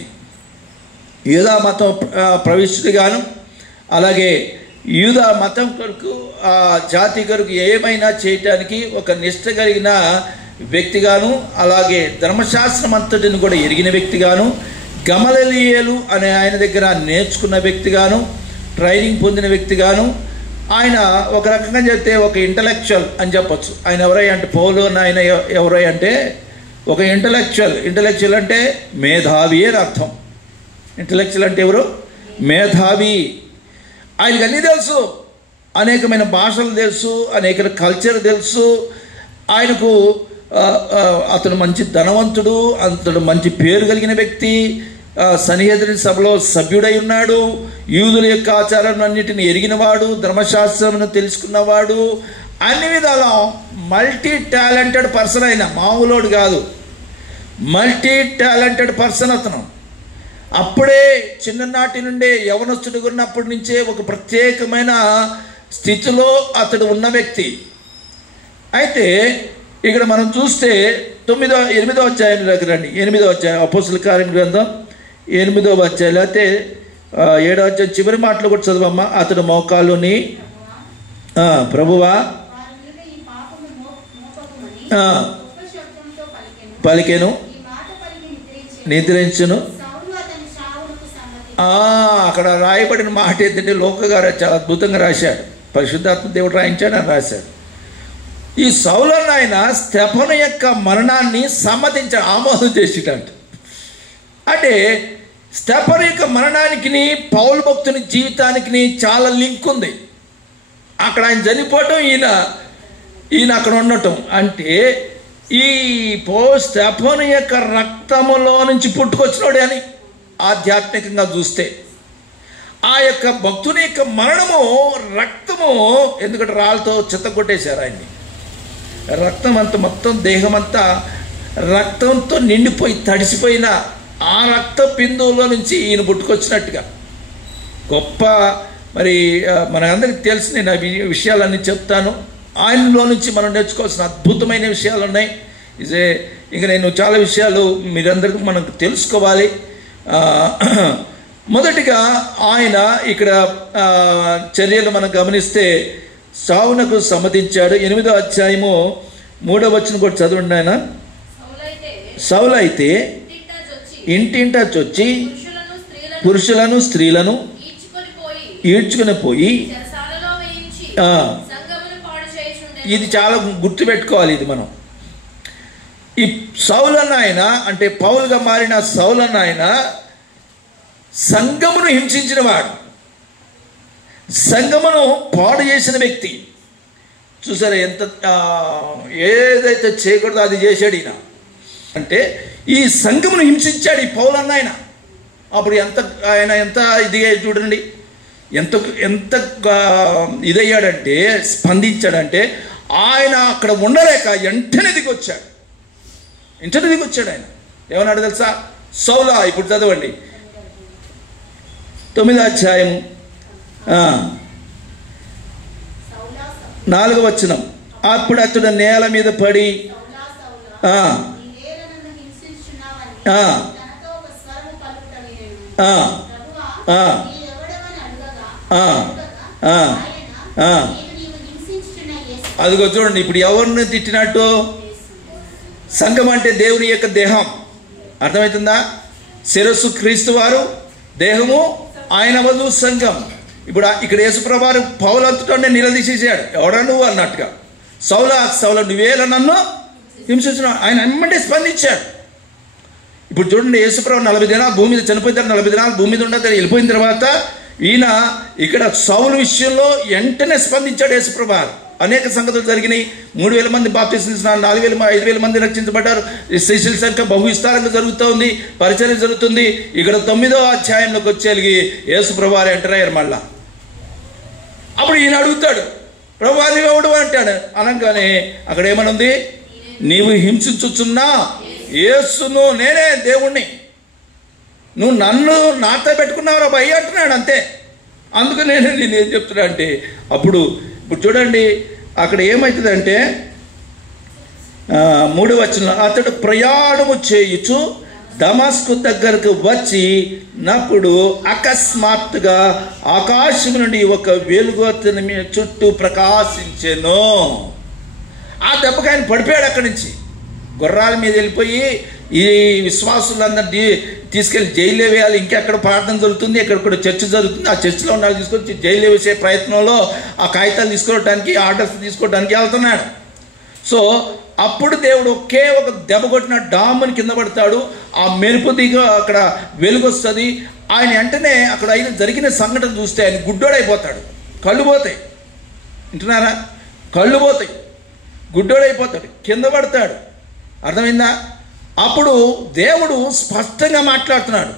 యూదా మతం ప్రవిష్టుడిగాను, అలాగే యూదా మతం కొరకు ఆ జాతి కొరకు ఏమైనా చేయటానికి ఒక నిష్ట కలిగిన వ్యక్తిగాను, అలాగే ధర్మశాస్త్రం అంతటిని కూడా ఎరిగిన వ్యక్తిగాను, గమలీయేలు అనే ఆయన దగ్గర నేర్చుకున్న వ్యక్తిగాను, ట్రైనింగ్ పొందిన వ్యక్తిగాను, ఆయన ఒక రకంగా చెప్తే ఒక ఇంటలెక్చువల్ అని చెప్పచ్చు. ఆయన ఎవరై అంటే పౌలు ఆయన ఎవరై అంటే ఒక ఇంటలెక్చువల్ అంటే మేధావి అని అర్థం. ఇంటలెక్చువల్ అంటే ఎవరు? మేధావి. ఆయనకు అన్నీ తెలుసు, అనేకమైన భాషలు తెలుసు, అనేక కల్చర్ తెలుసు. ఆయనకు అతడు మంచి ధనవంతుడు, అతడు మంచి పేరు కలిగిన వ్యక్తి, సన్నిహితుని సభలో సభ్యుడై ఉన్నాడు, యూదుల యొక్క ఆచారాలను అన్నిటిని ఎరిగినవాడు, ధర్మశాస్త్రమును తెలుసుకున్నవాడు, అన్ని విధాల మల్టీ టాలెంటెడ్ పర్సన్. అయినా మామూలోడు కాదు, మల్టీ టాలెంటెడ్ పర్సన్ అతను. అప్పుడే చిన్ననాటి నుండే యవనస్తుడిగా ఉన్నప్పటి నుంచే ఒక ప్రత్యేకమైన స్థితిలో అతడు ఉన్న వ్యక్తి. అయితే ఇక్కడ మనం చూస్తే 8వ అధ్యాయం దగ్గర రండి. 8వ అధ్యాయం అపోస్తలుల కార్యం గ్రంథం 8వ అధ్యాయం, అయితే 7వ అధ్యాయం చివరి మాటలు కూడా చదవమ్మా. అతడు మోకాలుని ప్రభువా పలికెను, నిద్రించును. అక్కడ రాయబడిన మాట ఏంటంటే లోక గారు చాలా అద్భుతంగా రాశాడు, పరిశుద్ధాత్మ దేవుడు రాయించాడు అని రాశాడు. ఈ సౌలు ఆయన స్టెఫను యొక్క మరణాన్ని సమ్మతించాడు, ఆమోదం చేసేటంట. అంటే స్టెఫను యొక్క మరణానికి పౌలు భక్తుని జీవితానికి చాలా లింక్ ఉంది. అక్కడ ఆయన చనిపోవటం, ఈయన అక్కడ ఉండటం. అంటే ఈ స్టెఫను యొక్క రక్తములో నుంచి పుట్టుకొచ్చినోడే అని ఆధ్యాత్మికంగా చూస్తే ఆ యొక్క భక్తుని యొక్క మరణము రక్తము, ఎందుకంటే రాళ్ళతో చిత్తగొట్టేశారు ఆయన్ని. రక్తం అంతా మొత్తం దేహమంతా రక్తంతో నిండిపోయి తడిసిపోయిన ఆ రక్త బిందువులో నుంచి ఈయన పుట్టుకొచ్చినట్టుగా గొప్ప. మరి మనందరికీ తెలిసి నేను ఆ విషయాలన్నీ చెప్తాను. ఆయనలో నుంచి మనం నేర్చుకోవాల్సిన అద్భుతమైన విషయాలు ఉన్నాయి. ఇంకా నేను చాలా విషయాలు మీరందరికీ మనకు తెలుసుకోవాలి. మొదటిగా ఆయన ఇక్కడ చర్యలు మనం గమనిస్తే సావునకు సమ్మతించాడు. 8వ అధ్యాయము 3వ వచనం కూడా చదవండి. ఆయన సౌలు అయితే ఇంటింటా చొచ్చి పురుషులను స్త్రీలను ఈడ్చుకుని పోయి, ఇది చాలా గుర్తుపెట్టుకోవాలి. ఇది మనం ఈ సౌలు ఆయన అంటే పౌలుగా మారిన సౌలు ఆయన సంఘమును హింసించిన వాడు, సంఘమును పాడు చేసిన వ్యక్తి. చూసారా ఎంత ఏదైతే చేయకూడదో అది చేశాడు ఈయన. అంటే ఈ సంఘమును హింసించాడు ఈ పౌలు ఆయన. అప్పుడు ఆయన ఎంత ఇదిగా చూడండి, ఎంత ఇదయ్యాడంటే, స్పందించాడంటే ఆయన అక్కడ ఉండలేక వెంటనే దిగొచ్చాడు. ఇంటర్వ్యూ దిగి వచ్చాడు ఆయన. ఏమన్నాడు తెలుసా? సౌలా, ఇప్పుడు చదవండి 9వ అధ్యాయం 4వ వచనం. అప్పుడు అతడు నేల మీద పడి అదిగో చూడండి, ఇప్పుడు ఎవరిని తిట్టినట్టు? సంఘం అంటే దేవుని యొక్క దేహం, అర్థమవుతుందా? శిరస్సు క్రీస్తు వారు, దేహము ఆయన వధువు సంఘం. ఇప్పుడు ఇక్కడ యేసుప్రభువారు పౌలు అంతటోనే నిలదీసేసాడు, ఎవడా నువ్వు అన్నట్టుగా. సౌలా నువ్వేలా నన్ను హింసించినావు? ఆయన ఎమ్మంటే స్పందించాడు. ఇప్పుడు చూడండి, యేసుప్రభు 40 దినాలు భూమి మీద చనిపోయిన 40 దినాలు భూమి మీద ఉండదు, వెళ్ళిపోయిన తర్వాత ఈయన ఇక్కడ సౌలు విషయంలో వెంటనే స్పందించాడు యేసుప్రభువారు. అనేక సంగతులు జరిగినాయి. 3000 మంది బాప్తిస్మిస్తున్నారు, 5,000 మంది రక్షించబడ్డారు. శిష్యుల సంఖ్య బహు విస్తారంగా జరుగుతూ ఉంది, పరిచర్య జరుగుతుంది. ఇక్కడ 9వ అధ్యాయంలోకి వచ్చేలిగి యేసుప్రభువారు ఎంటర్ అయ్యారు మళ్ళా. అప్పుడు ఈయన అడుగుతాడు, ప్రభువా నీవెవడు అంటాడు. అనగానే అక్కడ ఏమనుంది? నీవు హింసించుచున్నా యేసును నేనే దేవుణ్ణి, నువ్వు నన్ను నాతో పెట్టుకున్నావు భయ్య అంటున్నాడు అంతే. అందుకు నేనేం చెప్తున్నా అంటే, ఇప్పుడు చూడండి అక్కడ ఏమవుతుందంటే 3వ వచనంలో, అతడు ప్రయాణము చేయుచు దమస్కు దగ్గరకు వచ్చి నప్పుడు అకస్మాత్తుగా ఆకాశం నుండి ఒక వెలుగు అతని మీద చుట్టూ ప్రకాశించెను. ఆ దెబ్బకి ఆయన పడిపోయాడు. అక్కడి నుంచి గుర్రాల మీద వెళ్ళిపోయి ఈ విశ్వాసులందరినీ తీసుకెళ్ళి జైల్లో వేయాలి. ఇంకెక్కడ ప్రార్థన జరుగుతుంది, ఎక్కడ చర్చ జరుగుతుంది. ఆ చర్చిలో ఉన్న వాళ్ళు తీసుకొచ్చి జైల్లో వేసే ప్రయత్నంలో ఆ కాగితాలు తీసుకోవడానికి, ఆర్డర్స్ తీసుకోవడానికి వెళ్తున్నాడు. సో అప్పుడు దేవుడు ఒకే ఒక దెబ్బ కొట్టిన డామ్మని కింద పడతాడు. ఆ మెరుపు దిగా అక్కడ వెలుగు వస్తుంది. ఆయన వెంటనే అక్కడ అయిన జరిగిన సంఘటన చూస్తే ఆయన గుడ్డోడైపోతాడు, కళ్ళు పోతాయి. వింటున్నారా? కళ్ళు పోతాయి, గుడ్డోడైపోతాడు, కింద పడతాడు. అర్థమైందా? అప్పుడు దేవుడు స్పష్టంగా మాట్లాడుతున్నాడు.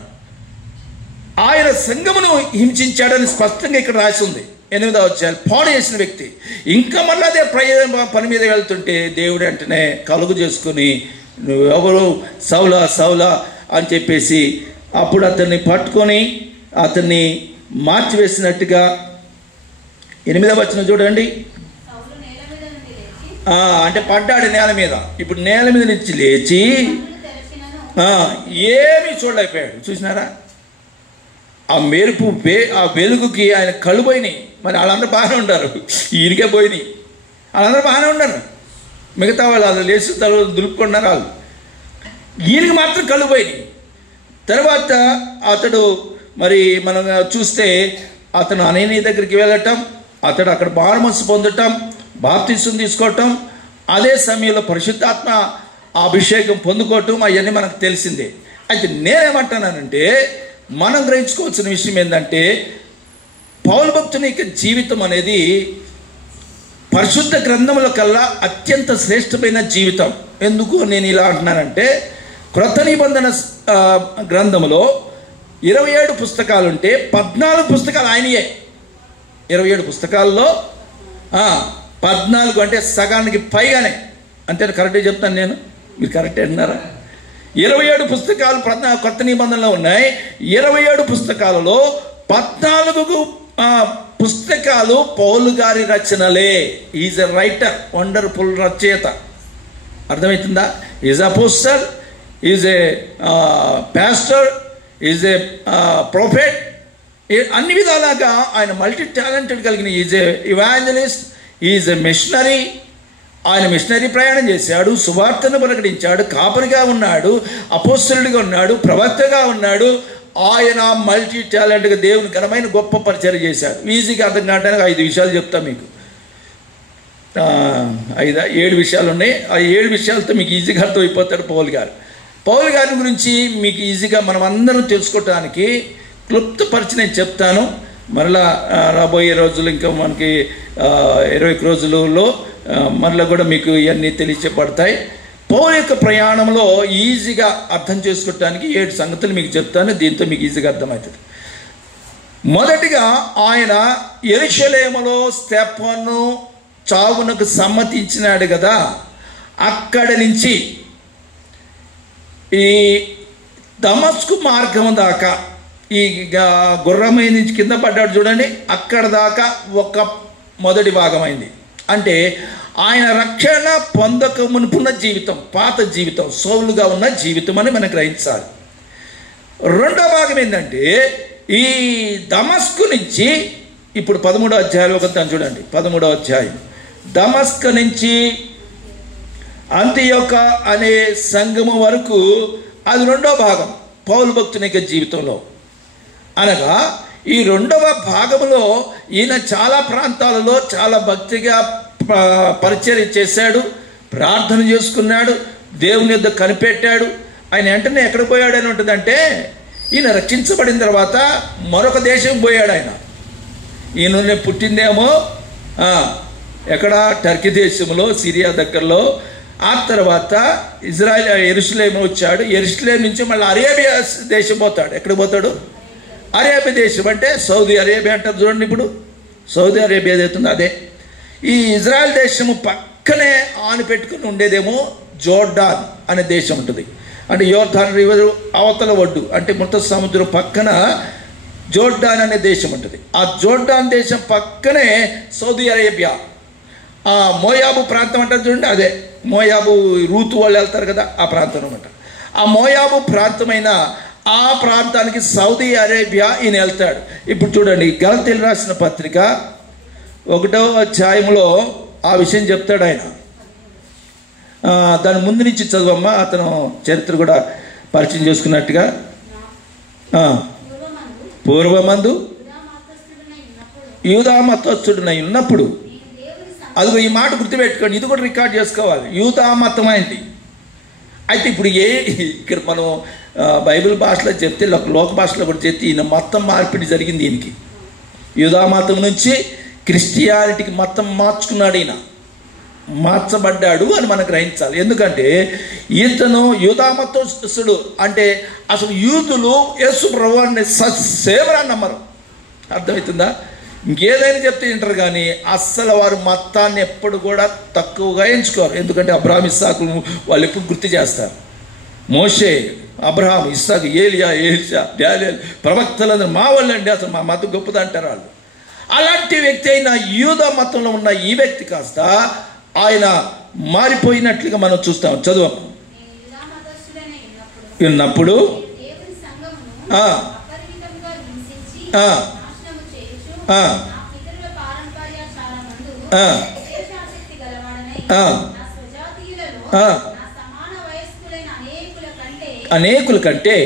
ఆయన సంఘమును హింసించాడని స్పష్టంగా ఇక్కడ రాసి ఉంది. 8వ అధ్యాయం. పాడు చేసిన వ్యక్తి ఇంకా మళ్ళీ అదే పని మీద వెళ్తుంటే దేవుడు వెంటనే కలుగు చేసుకుని, నువ్వెవరు? సౌలా అని చెప్పేసి అప్పుడు అతన్ని పట్టుకొని అతన్ని మార్చివేసినట్టుగా 8వ వచనం చూడండి. అంటే పడ్డాడు నేల మీద. ఇప్పుడు నేల మీద నుంచి లేచి ఏమీ చూడలేకపోయాడు. చూసినారా? ఆ మెరుపు ఆ వెలుగుకి ఆయన కళ్ళు పోయినాయి. మరి వాళ్ళందరూ బాగానే ఉంటారు, ఈయనకే పోయినాయి. వాళ్ళందరూ బాగానే ఉన్నారు, మిగతా వాళ్ళు లేచి తర్వాత దులుపుకున్నారు. వాళ్ళు ఈయనకి మాత్రం కళ్ళు పోయినాయి. తర్వాత అతడు మరి మనం చూస్తే అతను అననీయ దగ్గరికి వెళ్ళటం, అతడు అక్కడ మారుమనసు పొందటం, బాప్తిసం తీసుకోవటం, అదే సమయంలో పరిశుద్ధాత్మ అభిషేకం పొందుకోవటం, అవన్నీ మనకు తెలిసిందే. అయితే నేనేమంటున్నానంటే, మనం గ్రహించుకోవాల్సిన విషయం ఏంటంటే, పౌలు భక్తుని యొక్క జీవితం అనేది పరిశుద్ధ గ్రంథముల కల్లా అత్యంత శ్రేష్టమైన జీవితం. ఎందుకు నేను ఇలా అంటున్నానంటే, క్రొత్త నిబంధన గ్రంథములో 27 పుస్తకాలుంటే 14 పుస్తకాలు ఆయనయే. 27 పుస్తకాల్లో 14 అంటే సగానికి పైగానే. అంతే కరెక్ట్గా చెప్తాను నేను, మీరు కరెక్టే అన్నారా? 27 పుస్తకాలు కొత్త నిబంధనలో ఉన్నాయి. 27 పుస్తకాలలో 14 పుస్తకాలు పౌలు గారి రచనలే. ఈజ్ ఎ రైటర్, వండర్ఫుల్ రచయిత. అర్థమవుతుందా? Is apostle, is a pastor, is a prophet. అన్ని విధాలుగా ఆయన మల్టీ టాలెంటెడ్ కలిగిన. Is a evangelist, is a missionary. ఆయన మిషనరీ ప్రయాణం చేశాడు, సువార్తను ప్రకటించాడు, కాపరిగా ఉన్నాడు, అపోస్తలుడిగా ఉన్నాడు, ప్రవక్తగా ఉన్నాడు. ఆయన మల్టీ టాలెంట్గా దేవుని ఘనమైన గొప్ప పరిచయం చేశాడు. ఈజీగా అర్థం కావడానికి 5 విషయాలు చెప్తా మీకు. 7 విషయాలు ఉన్నాయి. ఆ 7 విషయాలతో మీకు ఈజీగా అర్థమైపోతాడు పౌలు గారు. పౌలు గారి గురించి మీకు ఈజీగా మనం అందరం తెలుసుకోవటానికి క్లుప్తపరిచి నేను చెప్తాను. మరలా రాబోయే రోజులు ఇంకా మనకి 21 రోజులలో మరలా కూడా మీకు ఇవన్నీ తెలియచేపడతాయి. పౌలు యొక్క ప్రయాణంలో ఈజీగా అర్థం చేసుకోవటానికి 7 సంగతులు మీకు చెప్తాను. దీంతో మీకు ఈజీగా అర్థమవుతుంది. మొదటిగా ఆయన యెరూషలేములో స్తెఫను చావునకు సమ్మతించినాడు కదా, అక్కడి నుంచి ఈ దమస్కు మార్గం దాకా, ఈ గుర్రమై నుంచి కింద పడ్డాడు చూడండి, అక్కడ దాకా ఒక మొదటి భాగమైంది. అంటే ఆయన రక్షణ పొందక మునుపున్న జీవితం, పాత జీవితం, సౌలుగా ఉన్న జీవితం అని మనం గ్రహించాలి. రెండో భాగం ఏంటంటే ఈ దమస్కు నుంచి, ఇప్పుడు 13వ అధ్యాయం ఒకసారి చూడండి, 13వ అధ్యాయం, దమస్కు నుంచి అంతియోక అనే సంఘము వరకు, అది రెండో భాగం పౌలు భక్తుని యొక్క జీవితంలో. అనగా ఈ రెండవ భాగంలో ఈయన చాలా ప్రాంతాలలో చాలా భక్తిగా పరిచర్య చేశాడు, ప్రార్థన చేసుకున్నాడు, దేవుని యొద్ద కనిపెట్టాడు. ఆయన వెంటనే ఎక్కడ పోయాడు అని ఉంటుందంటే, ఈయన రక్షించబడిన తర్వాత మరొక దేశం పోయాడు. ఈయన పుట్టిందేమో ఎక్కడ, టర్కీ దేశంలో, సిరియా దగ్గరలో. ఆ తర్వాత యెరూషలేము వచ్చాడు. యెరూషలేము నుంచి మళ్ళీ అరేబియా దేశం పోతాడు. ఎక్కడ పోతాడు? అరేబియా దేశం అంటే సౌదీ అరేబియా అంటారు చూడండి. ఇప్పుడు సౌదీ అరేబియా అవుతుంది అదే. ఈ ఇజ్రాయెల్ దేశము పక్కనే ఆని పెట్టుకుని ఉండేదేమో జోర్డాన్ అనే దేశం ఉంటుంది. అంటే యోర్దాన్ రివర్ అవతల ఒడ్డు, అంటే మృత సముద్రం పక్కన జోర్డాన్ అనే దేశం ఉంటుంది. ఆ జోర్డాన్ దేశం పక్కనే సౌదీ అరేబియా. ఆ మోయాబు ప్రాంతం అంటారు చూడండి, అదే మోయాబు, రూతు వాళ్ళు వెళ్తారు కదా, ఆ ప్రాంతం అనమాట. ఆ మోయాబు ప్రాంతమైన ఆ ప్రాంతానికి సౌదీ అరేబియా ఈయన వెళ్తాడు. ఇప్పుడు చూడండి, గలతీయులకు రాసిన పత్రిక 1వ అధ్యాయంలో ఆ విషయం చెప్తాడు ఆయన. దాని ముందు నుంచి చదువమ్మా, అతను చరిత్ర కూడా పరిచయం చేసుకున్నట్టుగా. పూర్వమందు యూదా మతస్థుడనై ఉన్నప్పుడు, అదిగో ఈ మాట గుర్తుపెట్టుకోండి, ఇది కూడా రికార్డ్ చేసుకోవాలి. యూదా మతం అయింది. అయితే ఇప్పుడు ఇక్కడ మనం బైబిల్ భాషలో చెప్తే, లోక భాషలో కూడా చెప్తే, ఈయన మొత్తం మార్పిడి జరిగింది. ఈయనకి యూదా మతం నుంచి క్రిస్టియానిటీకి మొత్తం మార్చుకున్నాడు, ఈయన మార్చబడ్డాడు అని మనం గ్రహించాలి. ఎందుకంటే ఇతను యూదా మతస్థుడు అంటే అసలు యూదులు యేసు ప్రభువుని సేవరా నమ్మరు. అర్థమవుతుందా? ఇంకేదైనా చెప్తే వింటారు, కానీ అస్సలు వారు మతాన్ని ఎప్పుడు కూడా తక్కువగా ఎంచుకోరు. ఎందుకంటే అబ్రహాం, ఇస్సాకు వాళ్ళు ఎప్పుడు గుర్తు చేస్తారు. మోషే, అబ్రహాం, ఇస్సాకు, ఏలియా, ఎలీషా, డానియేలు ప్రవక్తలందరూ మా వాళ్ళండి, అసలు మా మతం గొప్పది అంటారు వాళ్ళు. అలాంటి వ్యక్తి అయిన యూదా మతంలో ఉన్న ఈ వ్యక్తి కాస్త ఆయన మారిపోయినట్లుగా మనం చూస్తాం. చదువు. ఉన్నప్పుడు అనేకుల కంటే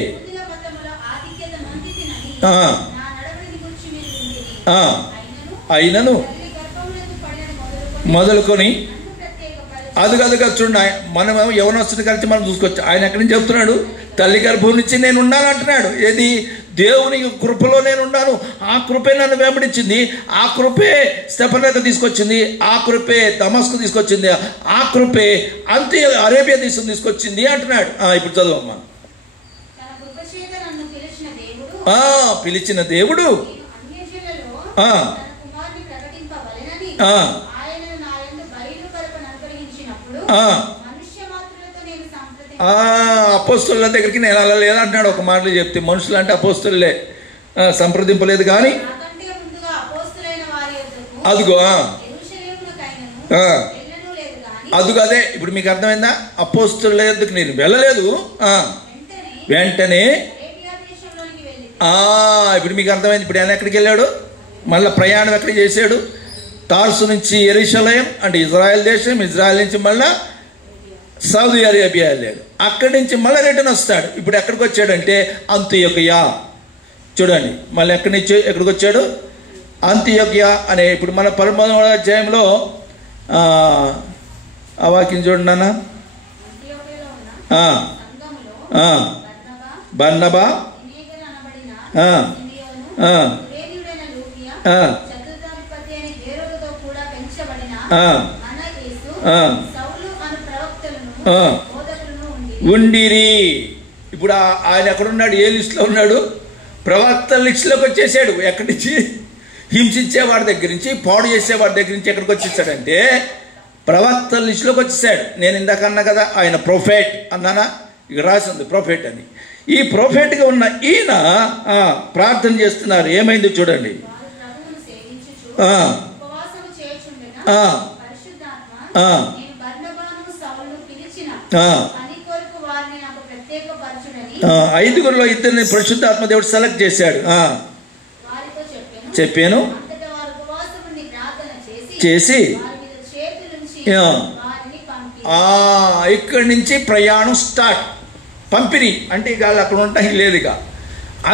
అయినను మొదలుకొని అది చూడండి, మనం యవనస్తుని కలిసి మనం చూసుకోవచ్చు. ఆయన ఎక్కడి నుంచి చెప్తున్నాడు? తల్లి గర్భం నుంచి నేను ఉన్నాను అంటున్నాడు. ఏది? దేవుని కృపలో నేను ఉన్నాను. ఆ కృపే నన్ను వెంబడించింది. ఆ కృపే స్తెఫనకు తీసుకొచ్చింది. ఆ కృపే దమస్కు తీసుకొచ్చింది. ఆ కృపే అరేబియా దేశం తీసుకొచ్చింది అంటున్నాడు. ఇప్పుడు చదువమ్మా. పిలిచిన దేవుడు అపోస్తుల దగ్గరికి నేను అలా లేదంటున్నాడు. ఒక మాటలు చెప్తే మనుషులు అంటే అపోస్తులే, సంప్రదింపలేదు. కానీ అదిగో అదిగో అదే ఇప్పుడు మీకు అర్థమైందా? అపోస్తుల దగ్గరికి నేను వెళ్ళలేదు, వెంటనే ఇప్పుడు మీకు అర్థమైంది. ఇప్పుడు ఆయన ఎక్కడికి వెళ్ళాడు? మళ్ళీ ప్రయాణం ఎక్కడ చేశాడు? తార్సు నుంచి యెరూషలేం అంటే ఇజ్రాయెల్ దేశం, ఇజ్రాయెల్ నుంచి మళ్ళీ సౌదీ అరేబియా వెళ్ళాడు. అక్కడి నుంచి మళ్ళీ రిటర్న్ వస్తాడు. ఇప్పుడు ఎక్కడికి వచ్చాడంటే అంతియోకియా. చూడండి, మళ్ళీ ఎక్కడి నుంచి ఎక్కడికి వచ్చాడు? అంతియోకియా అనే. ఇప్పుడు మన 13వ అధ్యాయంలో ఆ వాక్యం చూడండి నాన్న. బర్నబా, ఉండిరి. ఇప్పుడు ఆయన ఎక్కడున్నాడు? ఏ లిస్టులో ఉన్నాడు? ప్రవక్తల లిస్టులోకి వచ్చేసాడు. ఎక్కడి నుంచి? హింసించేవాడి దగ్గర నుంచి, పాడు చేసేవాడి దగ్గర నుంచి ఎక్కడికి వచ్చేసాడంటే ప్రవక్తల లిస్టులోకి వచ్చేసాడు. నేను ఇందాక అన్నా కదా ఆయన ప్రొఫెట్ అన్నానా? ఇక రాసింది ప్రొఫెట్ అని. ఈ ప్రొఫెట్గా ఉన్న ఈయన ప్రార్థన చేస్తున్నారు. ఏమైంది చూడండి. ఐదుగురిలో ఇద్దరిని పరిశుద్ధాత్మ దేవుడు సెలెక్ట్ చేశాడు. చెప్పాను చేసి ఇక్కడి నుంచి ప్రయాణం స్టార్ట్. పంపిణీ అంటే ఇక అక్కడ ఉంటాయి లేదు. ఇక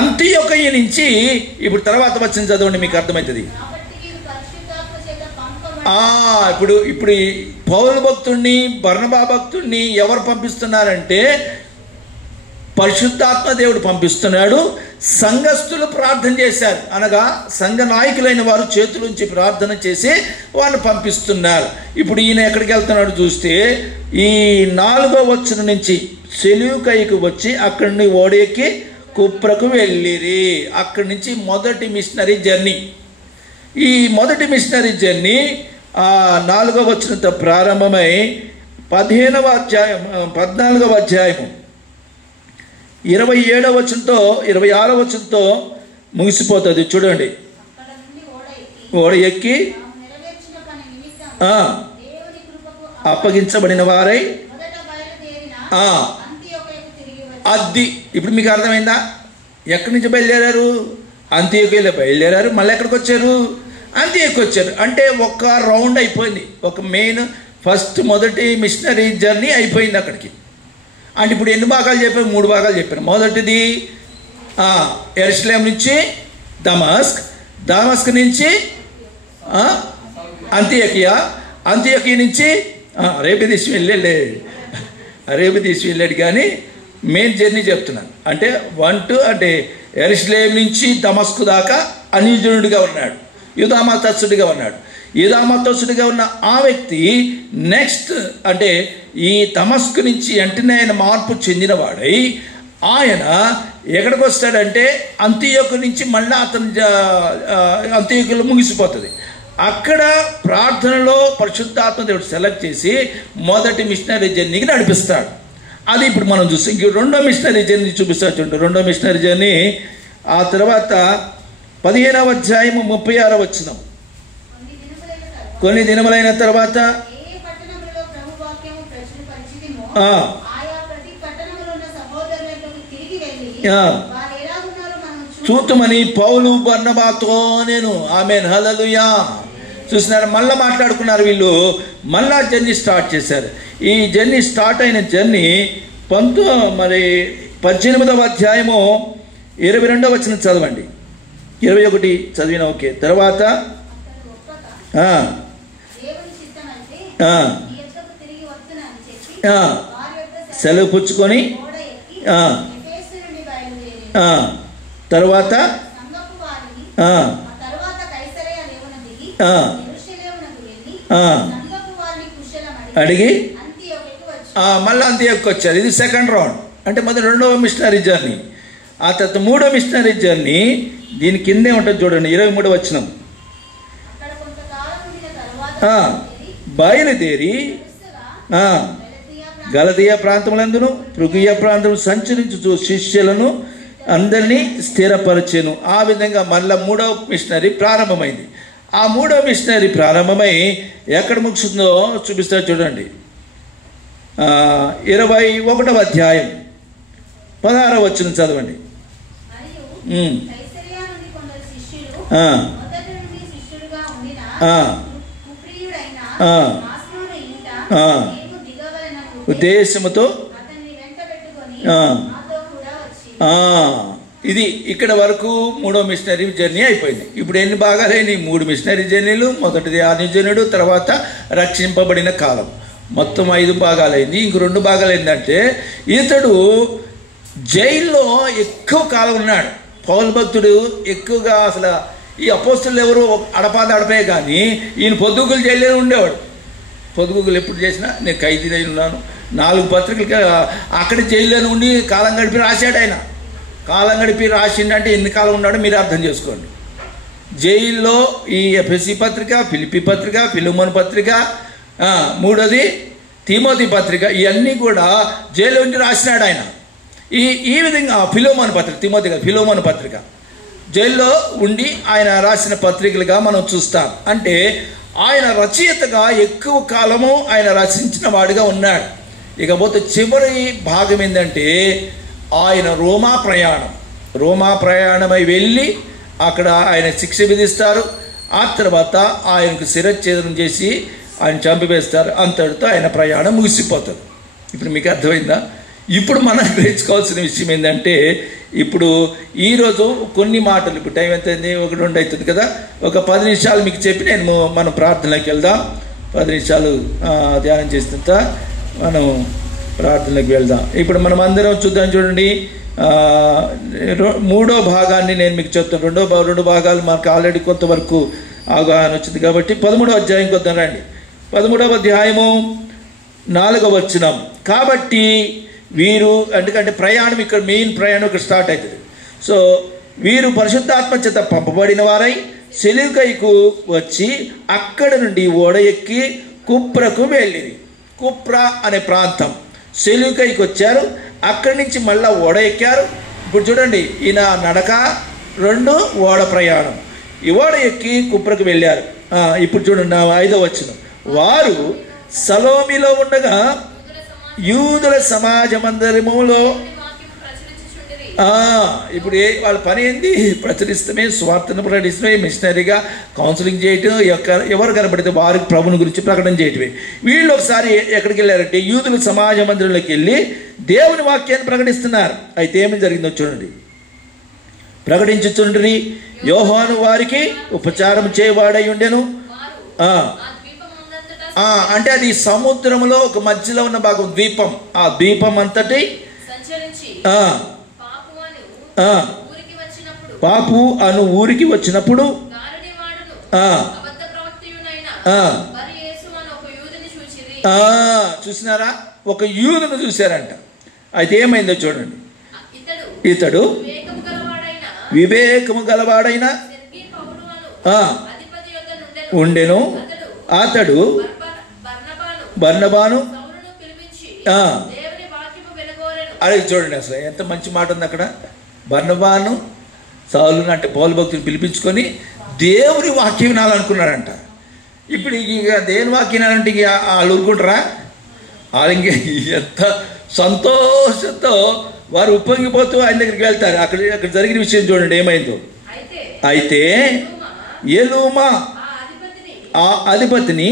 అంతియొకయ నుంచి ఇప్పుడు తర్వాత వచ్చిన చదవండి, మీకు అర్థమవుతుంది. ఇప్పుడు ఇప్పుడు పౌలు భక్తుడిని బర్నబా భక్తుడిని ఎవరు పంపిస్తున్నారంటే పరిశుద్ధాత్మ దేవుడు పంపిస్తున్నాడు. సంఘస్థులు ప్రార్థన చేశారు, అనగా సంఘ నాయకులైన వారు చేతులుంచి ప్రార్థన చేసి వాళ్ళని పంపిస్తున్నారు. ఇప్పుడు ఈయన ఎక్కడికి వెళ్తున్నాడు చూస్తే ఈ 4వ వచనం నుంచి సెలూకైకి వచ్చి అక్కడి నుండి ఓడెక్కి కుప్రకు వెళ్ళిరి. అక్కడి నుంచి మొదటి మిషనరీ జర్నీ. ఈ మొదటి మిషనరీ జర్నీ 4వ వచనంతో ప్రారంభమై 14వ అధ్యాయం 27వ వచనంతో 26వ వచనంతో ముగిసిపోతుంది. చూడండి. ఓడ ఎక్కి అప్పగించబడిన వారై అది ఇప్పుడు మీకు అర్థమైందా? ఎక్కడి నుంచి బయలుదేరారు? అంత్యోకయలో బయలుదేరారు. మళ్ళీ ఎక్కడికి వచ్చారు? అంత్యోకయకి వచ్చారు. అంటే ఒక రౌండ్ అయిపోయింది. ఒక మెయిన్ మొదటి మిషనరీ జర్నీ అయిపోయింది అక్కడికి. అంటే ఇప్పుడు ఎన్ని భాగాలు చెప్పారు? 3 భాగాలు చెప్పారు. మొదటిది యెరూషలేం నుంచి దమస్క్ నుంచి అంత్యోకయ నుంచి అరేబియా దేశం వెళ్ళాడు. కానీ మెయిన్ జర్నీ చెప్తున్నాను. అంటే 1 to అంటే యెరూషలేం నుంచి దమస్కు దాకా అన్యజనుడిగా ఉన్నాడు, యూదామతస్థుడిగా ఉన్నాడు. యూదామతస్థుడిగా ఉన్న ఆ వ్యక్తి నెక్స్ట్ అంటే ఈ దమస్కు నుంచి వెంటనే ఆయన మార్పు చెందినవాడై ఆయన ఎక్కడికి వస్తాడంటే అంతియోకు నుంచి మళ్ళీ అతను అంతియోకులో ముగిసిపోతుంది. అక్కడ ప్రార్థనలో పరిశుద్ధాత్మ దేవుడు సెలెక్ట్ చేసి మొదటి మిషనరీ జర్నీకి నడిపిస్తాడు. అది ఇప్పుడు మనం చూస్తాం. ఇంక 2వ మిషనరీ జర్నీ చూపిస్తాడు చూడండి. 2వ మిషనరీ జర్నీ ఆ తర్వాత 15వ అధ్యాయం 36వ వచనం. కొన్ని దినములైన తర్వాత చూతుమని పౌలు బర్నబాతో నేను ఆమేన్ హల్లెలూయా చూసినారు. మళ్ళీ మాట్లాడుకున్నారు వీళ్ళు. మళ్ళా జర్నీ స్టార్ట్ చేశారు. ఈ జర్నీ స్టార్ట్ అయిన జర్నీ 18వ అధ్యాయము 22వ వచనం చదవండి. 21 చదివిన ఓకే. తర్వాత సెలవు పుచ్చుకొని తర్వాత అడిగి మళ్ళీ అంత్యోకయకి వచ్చారు. ఇది సెకండ్ రౌండ్. అంటే మొదటి 2వ మిషనరీ జర్నీ. ఆ తర్వాత 3వ మిషనరీ జర్నీ దీని కిందే ఉంటుంది చూడండి. 23వ వచనం. బయలుదేరి గలతీయ ప్రాంతములందును పృగియ ప్రాంతం సంచరించు శిష్యులను అందరినీ స్థిరపరచెను. ఆ విధంగా మళ్ళీ 3వ మిషనరీ ప్రారంభమైంది. ఆ 3వ మిషనరీ ప్రారంభమై ఎక్కడ ముగిసిందో చూపిస్తారు చూడండి. 21వ అధ్యాయం 16వ వచనం చదవండి. ఉద్దేశముతో ఇది ఇక్కడ వరకు 3వ మిషనరీ జర్నీ అయిపోయింది. ఇప్పుడు ఎన్ని భాగాలైనవి? 3 మిషనరీ జర్నీలు. మొదటిది అన్యజనుడు, తర్వాత రక్షింపబడిన కాలం. మొత్తం 5 భాగాలైంది. ఇంక 2 భాగాలు ఏంటంటే ఇతడు జైల్లో ఎక్కువ కాలం ఉన్నాడు. పౌలు భక్తుడు ఎక్కువగా అసలు ఈ అపోస్తులు ఎవరు అడపే కానీ ఈయన పొద్దుగులు జైల్లో ఉండేవాడు. పొద్దుగులు ఎప్పుడు చేసినా నేను ఖైదీ ఉన్నాను. 4 పత్రికలు అక్కడ జైల్లోనే ఉండి కాలం గడిపి రాశాడు. ఆయన కాలం గడిపి రాసిండంటే ఎన్ని కాలం ఉన్నాడో మీరు అర్థం చేసుకోండి. జైల్లో ఈ ఎఫెసీ పత్రిక, ఫిలిప్పీ పత్రిక, ఫిలెమోను పత్రిక, 3వది తిమోతి పత్రిక ఇవన్నీ కూడా జైలు నుంచి రాసినాడు ఆయన. ఈ విధంగా ఫిలోమోను పత్రిక, తిమోతి కాదు, ఫిలోమోను పత్రిక జైల్లో ఉండి ఆయన రాసిన పత్రికలుగా మనం చూస్తాం. అంటే ఆయన రచయితగా ఎక్కువ కాలము ఆయన రచించిన వాడిగా ఉన్నాడు. ఇకపోతే చివరి భాగం ఏంటంటే ఆయన రోమా ప్రయాణమై వెళ్ళి అక్కడ ఆయన శిక్ష విధిస్తారు. ఆ తర్వాత ఆయనకు శిరచ్ఛేదనం చేసి ఆయన చంపివేస్తారు. అంతటితో ఆయన ప్రయాణం ముగిసిపోతుంది. ఇప్పుడు మీకు అర్థమైందా? ఇప్పుడు మనం గ్రహించుకోవాల్సిన విషయం ఏంటంటే, ఇప్పుడు ఈరోజు కొన్ని మాటలు, ఇప్పుడు టైం ఎంత అయింది, 1-2 అవుతుంది కదా, ఒక 10 నిమిషాలు మీకు చెప్పి మనం ప్రార్థనలోకి వెళ్దాం. 10 నిమిషాలు ధ్యానం చేసినంత మనం ప్రార్థనలోకి వెళ్దాం. ఇప్పుడు మనం అందరం చూద్దాం. చూడండి, 3వ భాగాన్ని నేను మీకు చెప్తాను. 2 భాగాలు మనకు ఆల్రెడీ కొంతవరకు అవగాహన వచ్చింది కాబట్టి 13వ అధ్యాయం కొద్దాం రండి. 13వ అధ్యాయము 4వ వచనం. కాబట్టి వీరు, ఎందుకంటే ప్రయాణం ఇక్కడ మెయిన్ ప్రయాణం ఇక్కడ స్టార్ట్ అవుతుంది. సో వీరు పరిశుద్ధాత్మ చేత పంపబడిన వారై సెలూకైకు వచ్చి అక్కడ నుండి ఓడ ఎక్కి కుప్రకు వెళ్ళిరి. కుప్రా అనే ప్రాంతం సెలూకైకి వచ్చారు. అక్కడి నుంచి మళ్ళీ ఓడ ఎక్కారు. ఇప్పుడు చూడండి, ఈయన నడక, 2 ఓడ ప్రయాణం. ఈ ఓడ ఎక్కి కుప్రకు వెళ్ళారు. ఇప్పుడు చూడండి 5వ వచనం. వారు సలోమిలో ఉండగా యూదుల సమాజ మందిరములో, ఇప్పుడు వాళ్ళ పని ఏంది? ప్రచురిస్తమే, స్వార్థను ప్రకటిస్తమే, మిషనరీగా కౌన్సిలింగ్ చేయటం, ఎవరు కనబడితే వారికి ప్రభుని గురించి ప్రకటన చేయటమే. వీళ్ళు ఒకసారి ఎక్కడికి వెళ్ళారంటే యూదుల సమాజ మందిరంలోకి వెళ్ళి దేవుని వాక్యాన్ని ప్రకటిస్తున్నారు. అయితే ఏమి జరిగిందో చూడండి. ప్రకటించుచుండ్రి, యోహాను వారికి ఉపచారం చేయవాడై ఉండెను. అంటే అది సముద్రంలో ఒక మధ్యలో ఉన్న భాగం, ద్వీపం. ఆ ద్వీపం అంతటి పాపు అను ఊరికి వచ్చినప్పుడు చూసినారా, ఒక యూదును చూశారంట. అయితే ఏమైందో చూడండి. ఇతడు వివేకము గలవాడైన ఉండెను. అతడు బర్నబాను, అదే చూడండి, అసలు ఎంత మంచి మాట ఉంది అక్కడ. బర్నబాను సౌలును, అంటే పౌలు భక్తులు పిలిపించుకొని దేవుని వాక్యం వినాలనుకున్నారంట. ఇప్పుడు ఇక దేవుని వాక్యం వినాలంటే ఇక వాళ్ళు ఊరుకుంటారా? వాళ్ళు ఇంక ఎంత సంతోషంతో వారు ఉప్పొంగిపోతూ ఆయన దగ్గరికి వెళ్తారు. అక్కడ జరిగిన విషయం చూడండి ఏమైందో. అయితే ఎలూమా ఆ అధిపతిని,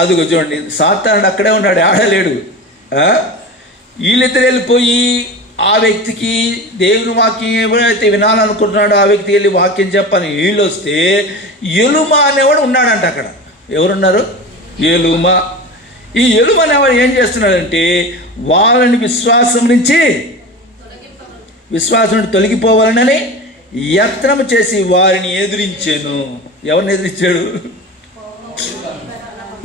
అదిగో చూడండి, సాతానుడు అక్కడే ఉన్నాడు, ఆడలేడు. వీళ్ళిద్దరు వెళ్ళిపోయి ఆ వ్యక్తికి దేవుని వాక్యం ఎవరైతే వినాలనుకుంటున్నాడో ఆ వ్యక్తి వెళ్ళి వాక్యం చెప్పని వీళ్ళు వస్తే ఎలుమా అనేవాడు ఉన్నాడంట అక్కడ. ఎవరున్నారు? ఎలుమా. ఈ ఎలుమా అనేవాడు ఏం చేస్తున్నాడంటే వాళ్ళని విశ్వాసం నుండి తొలగిపోవాలని యత్నం చేసి వారిని ఎదిరించాను. ఎవరిని ఎదిరించాడు?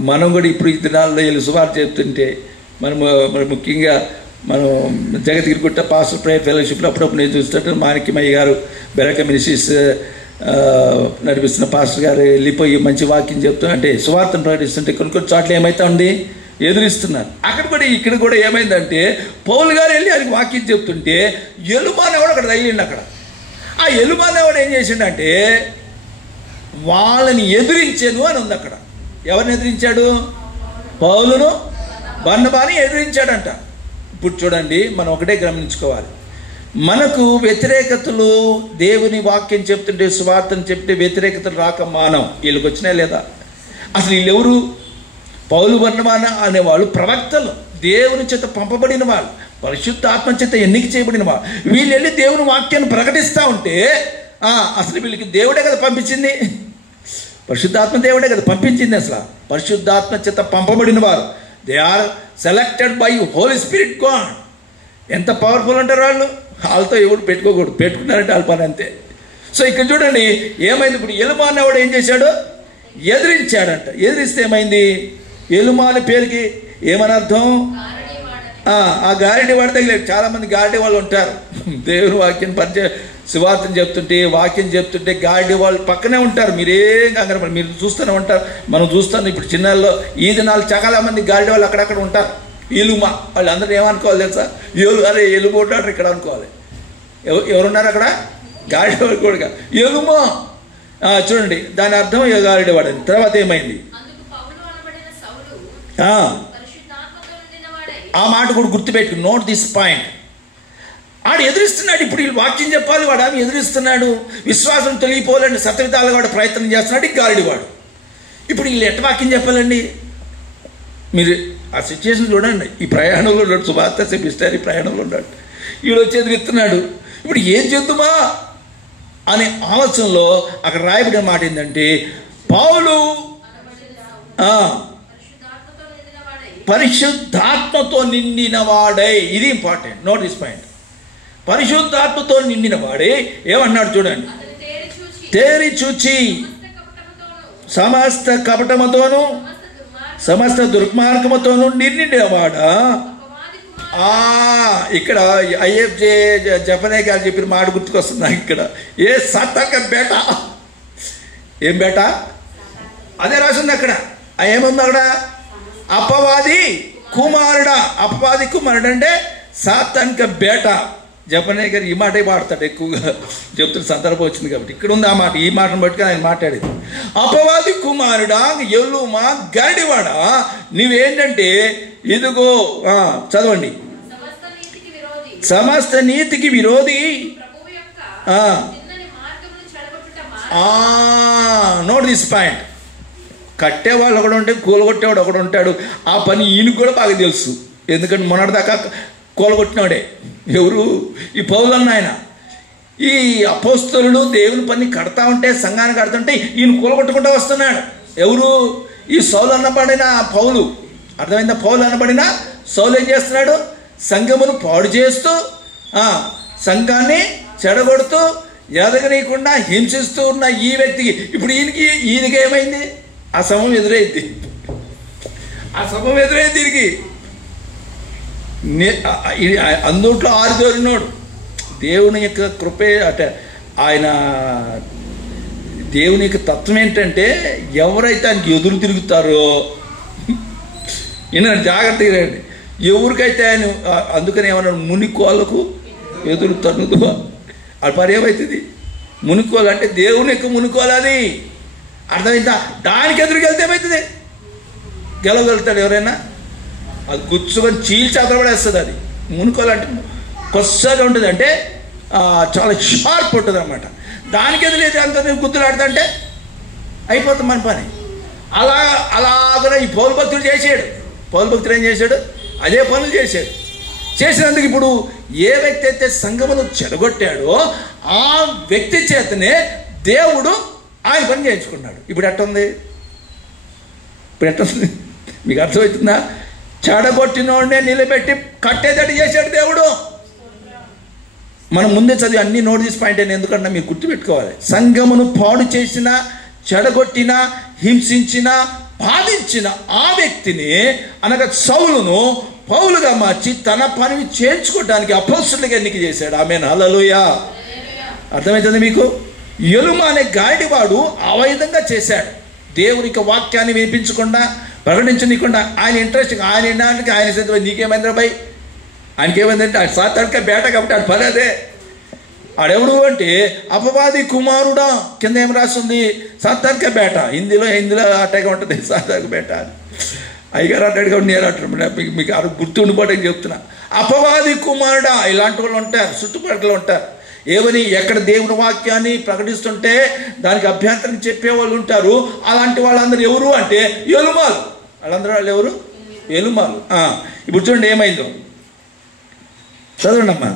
మనం కూడా ఇప్పుడు ఈ దినాల్లో వీళ్ళు సువార్త చెప్తుంటే మరి ముఖ్యంగా మనం జగద్గిరిగుట్ట పాస్టర్ ప్రేయర్ ఫెలోషిప్లో అప్పుడప్పుడు నేను చూస్తుంటే మాణిక్యమయ్య గారు, బెరక మినిస్ట్రీస్ నడిపిస్తున్న పాస్టర్ గారు వెళ్ళిపోయి మంచి వాక్యం చెప్తూ అంటే సువార్తను ప్రకటిస్తుంటే కొన్ని చోట్ల ఏమైతే ఉంది, ఎదురిస్తున్నారు. అక్కడ కూడా ఇక్కడ కూడా ఏమైందంటే పౌలు గారు వెళ్ళి ఆయనకి వాక్యం చెప్తుంటే ఎలుమానేవాడు అక్కడ తగిలిండి. అక్కడ ఆ ఎలుమానేవాడు ఏం చేసిండంటే వాళ్ళని ఎదిరించాను అని ఉంది అక్కడ. ఎవరిని ఎదిరించాడు? పౌలును బర్నబాని ఎదిరించాడంట. ఇప్పుడు చూడండి, మనం ఒకటే గమనించుకోవాలి. మనకు వ్యతిరేకతలు దేవుని వాక్యం చెప్తుంటే, సువార్తను చెప్తే వ్యతిరేకతలు రాక మానం. వీళ్ళకి వచ్చినా లేదా? అసలు వీళ్ళెవరు? పౌలు బర్నబాన అనేవాళ్ళు ప్రవక్తలు, దేవుని చేత పంపబడిన వాళ్ళు, పరిశుద్ధాత్మ చేత ఎన్నిక చేయబడిన వాళ్ళు. వీళ్ళు వెళ్ళి దేవుని వాక్యాన్ని ప్రకటిస్తూ ఉంటే అసలు వీళ్ళకి దేవుడే కదా పంపించింది, పరిశుద్ధాత్మ దేవుడే కదా పంపించింది. అసలు పరిశుద్ధాత్మ చేత పంపబడిన వారు, they are selected by Holy Spirit God. ఎంత పవర్ఫుల్ ఉంటారు వాళ్ళు. వాళ్ళతో ఎవరు పెట్టుకోకూడదు, పెట్టుకున్నారంటే వాళ్ళ పని అంతే. సో ఇక్కడ చూడండి ఏమైంది. ఇప్పుడు ఎలుమా అనేవాడు ఏం చేశాడు? ఎదిరించాడంట. ఎదిరిస్తే ఏమైంది? ఎలుమా అనే పేరుకి ఏమని అర్థం? ఆ గారిడి వాడి తగిలేదు. చాలామంది గారిడి వాళ్ళు ఉంటారు, దేవుని వాక్యం సువార్తను చెప్తుంటే, వాక్యం చెప్తుంటే గాడి వాళ్ళు పక్కనే ఉంటారు. మీరేం కంగారు, మీరు చూస్తూనే ఉంటారు. మనం చూస్తాను ఇప్పుడు చిన్నాల్లో ఈ దినాలు చాలా మంది గాడి వాళ్ళు అక్కడక్కడ ఉంటారు. ఎలుమా వాళ్ళందరూ ఏమనుకోవాలి తెలుసా? అరే ఎలుమ ఉంటాడు ఇక్కడ అనుకోవాలి. ఎవరున్నారు అక్కడ? గాడి వాడు కూడా ఎలుమా. చూడండి, దాని అర్థం గాడి వాడని. తర్వాత ఏమైంది? ఆ మాట కూడా గుర్తుపెట్టుకుని, నోట్ దిస్ పాయింట్. ఆడు ఎదురిస్తున్నాడు. ఇప్పుడు వీళ్ళు వాక్యం చెప్పాలి, వాడు ఆమె ఎదురిస్తున్నాడు. విశ్వాసం తొలగిపోవాలని సతవిధాలుగా వాడు ప్రయత్నం చేస్తున్నాడు. గాలివాడు ఇప్పుడు వీళ్ళు ఎట్ట వాక్యం చెప్పాలండి? మీరు ఆ సిచ్యువేషన్ చూడండి. ఈ ప్రయాణంలో ఉన్నాడు, సువార్త చెప్పిస్తారు, ఈ ప్రయాణంలో ఉన్నాడు. వీడు వచ్చి ఎదురిస్తున్నాడు. ఇప్పుడు ఏం చేద్దామా అనే ఆలోచనలో అక్కడ రాయబడిన మాట ఏంటంటే, పౌలు పరిశుద్ధాత్మతో నిండిన వాడై. ఇది ఇంపార్టెంట్, నోట్ దిస్ పాయింట్. పరిశుద్ధాత్మతో నిండిన వాడే ఏమన్నాడు చూడండి, తేరి చూచి సమస్త కపటముతోను సమస్త దుర్మార్గముతోను నిండినవాడా. ఇక్కడ ఐఎఫ్జే జపనే గారు చెప్పిన మాట గుర్తుకొస్తుంది నాకు. ఇక్కడ ఏ సతక బేట, ఏం బేట అదే రాసింది అక్కడ. ఏముంది అక్కడ? అపవాది కుమారుడా. అపవాది కుమారుడు అంటే సాతానిక బేట. జపనే గారు ఈ మాటే వాడతాడు ఎక్కువగా, చెప్తున్న సందర్భం వచ్చింది కాబట్టి ఇక్కడ ఉంది ఆ మాట. ఈ మాటను బట్టి ఆయన మాట్లాడేది. అపవాది కుమారుడా, ఎల్లుమా, గడివాడా, నువ్వేంటంటే ఇదిగో చదవండి, సమస్త నీతికి విరోధి. Note this point. కట్టేవాళ్ళు ఒకడు ఉంటే కూలగొట్టేవాడు ఒకడు ఉంటాడు. ఆ పని ఈయనకు కూడా బాగా తెలుసు. ఎందుకంటే మొన్నటిదాకా కూలగొట్టినవాడే ఎవరు? ఈ పౌలు అన్న ఆయన. ఈ అపోస్తలుడు దేవుని పని కడతా ఉంటే, సంఘాన్ని కడుతుంటే ఈయన కూలగొట్టుకుంటూ వస్తున్నాడు. ఎవరు? ఈ సౌలు అన్నబడిన పౌలు. అర్థమైందా? పౌలు అనబడిన సౌలు ఏం చేస్తున్నాడు? సంఘమును పాడు చేస్తూ, సంఘాన్ని చెడగొడుతూ, ఎదగనీయకుండా హింసిస్తూ ఉన్న ఈ వ్యక్తికి ఇప్పుడు ఈయనకి ఏమైంది? ఆ సమం ఎదురైంది. ఆ సమం ఎదురైంది దీనికి. అందుట్లో ఆరిదోరినోడు. దేవుని యొక్క కృపే అంటే ఆయన దేవుని యొక్క తత్వం ఏంటంటే, ఎవరైతే ఆయనకి ఎదురు తిరుగుతారో ఈయన జాగ్రత్తగా రండి. ఎవరికైతే ఆయన అందుకని ఏమన్నాడు, మునికోళ్ళకు ఎదురు తన్నుదు. అది పని ఏమవుతుంది? మునికోలు అంటే దేవుని యొక్క మునికోలు. అది అర్థమైందా? దానికి ఎదురుకి వెళ్తే ఏమవుతుంది? గెలవగలుగుతాడు ఎవరైనా? అది గుచ్చుకొని చీల్చి అదరపడేస్తుంది. అది మునుకోలు అంటే కొత్తగా ఉంటుంది, అంటే చాలా షార్ప్ ఉంటుంది అన్నమాట. దానికి ఎదురైతే అంత గుర్తులాడుతుంటే అయిపోతుంది మన పని. అలాగనే ఈ పౌలు భక్తుడు చేసాడు. పౌలు భక్తుడు ఏం చేశాడు? అదే పనులు చేశాడు. చేసినందుకు ఇప్పుడు ఏ వ్యక్తి అయితే సంఘమును చెడగొట్టాడో ఆ వ్యక్తి చేతనే దేవుడు ఆయన పని చేయించుకున్నాడు. ఇప్పుడు ఎట్టుంది? మీకు అర్థమవుతుందా? చెడగొట్టినోడే నిలబెట్టి కట్టేదట్టు చేశాడు దేవుడు. మనం ముందే చదివి అన్ని నోట్ దిస్ పాయింట్ అని ఎందుకంటే మీరు గుర్తుపెట్టుకోవాలి. సంఘమును పాడు చేసిన, చెడగొట్టిన, హింసించిన, బాధించిన ఆ వ్యక్తిని అనగా సౌలును పౌలుగా మార్చి తన పనిని చేర్చుకోవడానికి అపోస్తలుగా ఎన్నిక చేశాడు. ఆమేన్, హల్లెలూయా. అర్థమవుతుంది మీకు? ఎలుమ అనే గాడివాడు ఆ విధంగా చేశాడు. దేవునికి వాక్యాన్ని వినిపించకుండా, ప్రకటించనీయకుండా ఆయన ఇంట్రెస్ట్ ఆయన వినడానికి ఆయన సిద్ధం. నీకేమైందిరా భయ్? ఆయనకేమైందంటే ఆయన సాతానిక బేట కాబట్టి ఆడు పని అదే. ఆడెవడు అంటే అపవాది కుమారుడా. కింద ఏం రాస్తుంది? సాతానిక బేట. హిందీలో అట్టగా ఉంటుంది, సాతానిక బేట అని. అయ్యగారు అడ్డాడుగా నేను అంటున్నాను, మీకు అది గుర్తుండిపోవడానికి చెప్తున్నా. అపవాది కుమారుడా. ఇలాంటి వాళ్ళు ఉంటారు, చుట్టుపక్కల ఉంటారు. ఏమని? ఎక్కడ దేవుని వాక్యాన్ని ప్రకటిస్తుంటే దానికి అభ్యంతరం చెప్పేవాళ్ళు ఉంటారు. అలాంటి వాళ్ళందరూ ఎవరు అంటే ఎలుమాలు. వాళ్ళందరూ వాళ్ళు ఎవరు? ఎలుమాలు. ఇప్పుడు చూడండి ఏమైందో, చదవండి అమ్మా.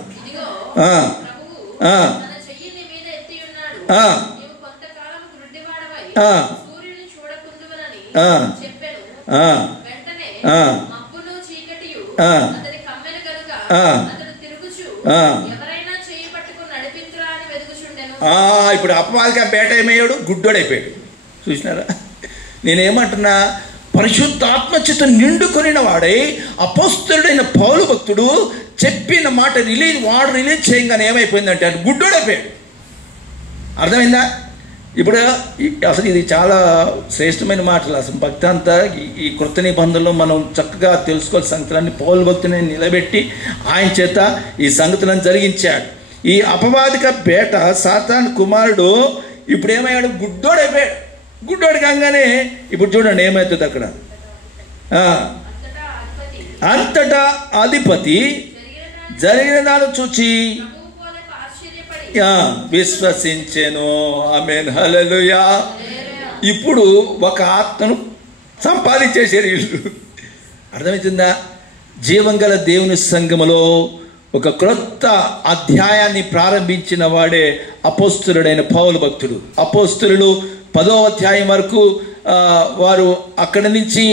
ఇప్పుడు అపవాదికి ఆ బేట ఏమయ్యాడు? గుడ్డోడైపోయాడు. చూసినారా? నేనేమంటున్నా, పరిశుద్ధాత్మచేత నిండుకొనిన వాడై అపోస్తలుడైన పౌలు భక్తుడు చెప్పిన మాట వాడు రిలీజ్ చేయగానే ఏమైపోయిందంటే అది గుడ్డోడైపోయాడు. అర్థమైందా? ఇప్పుడు అసలు ఇది చాలా శ్రేష్టమైన మాటలు. అసలు భక్తి అంతా ఈ కృత నిబంధనలో మనం చక్కగా తెలుసుకోవాల్సిన సంగతులన్నీ పౌలు భక్తిని నిలబెట్టి ఆయన చేత ఈ సంగతులను జరిగించాడు. ఈ అపవాదిక బేట సాతాను కుమారుడు ఇప్పుడు ఏమయ్యాడు? గుడ్డోడైపోయాడు. గుడ్డోడు కాగానే ఇప్పుడు చూడండి ఏమవుతుంది అక్కడ. అంతటా అధిపతి జరిగిన దాన్ని చూచి విశ్వసించెను. ఆమేన్, హల్లెలూయా. ఇప్పుడు ఒక ఆత్మను సంపాదించేసారు వీళ్ళు. అర్థమవుతుందా? జీవం గల దేవుని సంఘములో ఒక క్రొత్త అధ్యాయాన్ని ప్రారంభించిన వాడే అపోస్తులుడైన పౌలు భక్తుడు. అపోస్తులు 10వ అధ్యాయం వరకు వారు అక్కడి నుంచి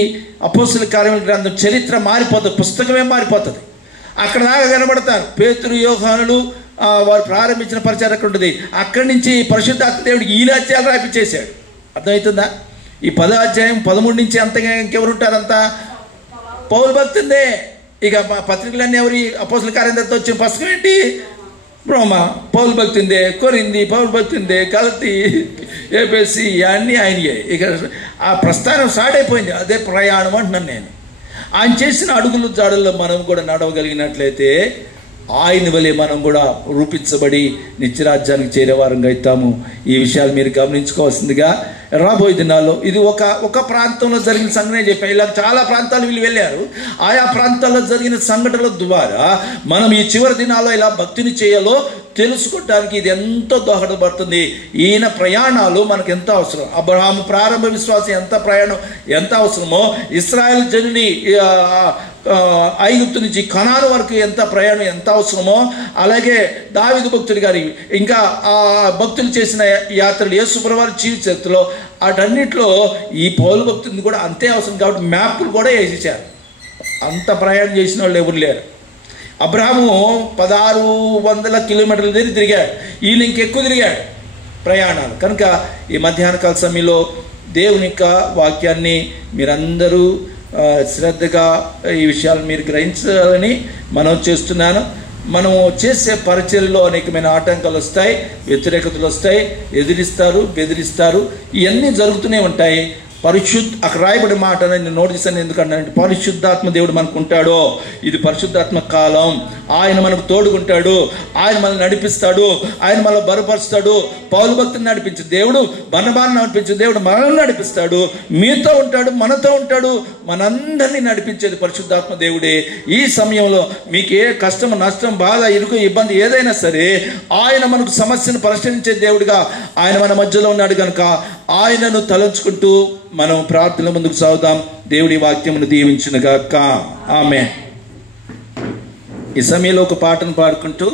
అపోస్తుల కార్యముల గ్రంథం చరిత్ర మారిపోతుంది, పుస్తకమే మారిపోతుంది. అక్కడ దాకా కనబడతారు పేతురు, యోహానులు, వారు ప్రారంభించిన పరిచయం అక్కడ ఉంటుంది. అక్కడి నుంచి పరిశుద్ధాత్మ దేవుడికి ఈ అధ్యాయాలు రాయించేశాడు. అర్థమవుతుందా? ఈ 10వ అధ్యాయం 13 నుంచి అంతగా ఇంకెవరు ఉంటారంతా పౌలు భక్తుందే. ఇక పత్రికలన్నీ ఎవరి అపోస్తుల కార్యంతో వచ్చిన పుస్తకం ఏంటి? బ్రోమ పౌలు భక్తుందే, కొరింది పౌలు భక్తుందే, కల్తీ, ఏపీఎస్సి అన్నీ ఆయనయే. ఇక ఆ ప్రస్థానం స్టార్ట్ అయిపోయింది. అదే ప్రయాణం అంటున్నాను నేను. ఆయన చేసిన అడుగులు జాడల్లో మనం కూడా నడవగలిగినట్లయితే ఆయన వలె మనం కూడా రూపించబడి నిత్యరాజ్యానికి చేరేవారంగా అవుతాము. ఈ విషయాలు మీరు గమనించుకోవాల్సిందిగా రాబోయే దినాల్లో ఇది ఒక ప్రాంతంలో జరిగిన సంఘటన చెప్పాను. ఇలా చాలా ప్రాంతాలు వీళ్ళు వెళ్ళారు. ఆయా ప్రాంతాల్లో జరిగిన సంఘటనల ద్వారా మనం ఈ చివరి దినాల్లో ఇలా భక్తిని చేయాలో తెలుసుకోవటానికి ఇది ఎంతో దోహదపడుతుంది. ఈయన ప్రయాణాలు మనకు ఎంత అవసరం. అబ్రహాము ప్రారంభ విశ్వాసం ఎంత అవసరమో, ఇశ్రాయేల్ జనుని ఐగుప్తు నుంచి కనాను వరకు ఎంత ప్రయాణం ఎంత అవసరమో, అలాగే దావీదు భక్తుడి గారి ఇంకా ఆ భక్తులు చేసిన యాత్రలు, యేసుప్రభువు వారి జీవిత చరిత్రలో వాటన్నిటిలో ఈ పౌలు భక్తుని కూడా అంతే అవసరం. కాబట్టి మ్యాప్లు కూడా వేసేసారు. అంత ప్రయాణం చేసిన వాళ్ళు ఎవరు లేరు. అబ్రహాము 1600 కిలోమీటర్ల దగ్గర తిరిగాడు. ఈయన ఇంకెక్కువ తిరిగాడు ప్రయాణాలు. కనుక ఈ మధ్యాహ్న కాల సమయంలో దేవుని యొక్క వాక్యాన్ని మీరందరూ శ్రద్ధగా ఈ విషయాలు మీరు గ్రహించాలని మనం చేస్తున్నాను. మనం చేసే పరిచర్యలో అనేకమైన ఆటంకాలు వస్తాయి, వ్యతిరేకతలు వస్తాయి, ఎదిరిస్తారు, బెదిరిస్తారు, ఇవన్నీ జరుగుతూనే ఉంటాయి. అక్కడ రాయబడి మాట నేను నోట్ చేశాను. ఎందుకంటే పరిశుద్ధాత్మ దేవుడు మనకు ఉంటాడో, ఇది పరిశుద్ధాత్మ కాలం. ఆయన మనకు తోడుకుంటాడు, ఆయన మనల్ని నడిపిస్తాడు, ఆయన మనల్ని బలపరుస్తాడు. పౌలు భక్తుని నడిపించే దేవుడు, బర్నబాను నడిపించే దేవుడు మనల్ని నడిపిస్తాడు, మీతో ఉంటాడు, మనతో ఉంటాడు, మనందరినీ నడిపించేది పరిశుద్ధాత్మ దేవుడే. ఈ సమయంలో మీకు ఏ కష్టం, నష్టం, బాధ, ఇరుకు, ఇబ్బంది ఏదైనా సరే ఆయన మనకు సమస్యను పరిష్కరించే దేవుడిగా ఆయన మన మధ్యలో ఉన్నాడు. కనుక ఆయనను తలంచుకుంటూ మనం ప్రార్థన ముందుకు సాగుదాం. దేవుడి వాక్యమును దీవించునుగాక. ఆమేన్. ఈ సమయంలో ఒక పాటను పాడుకుంటూ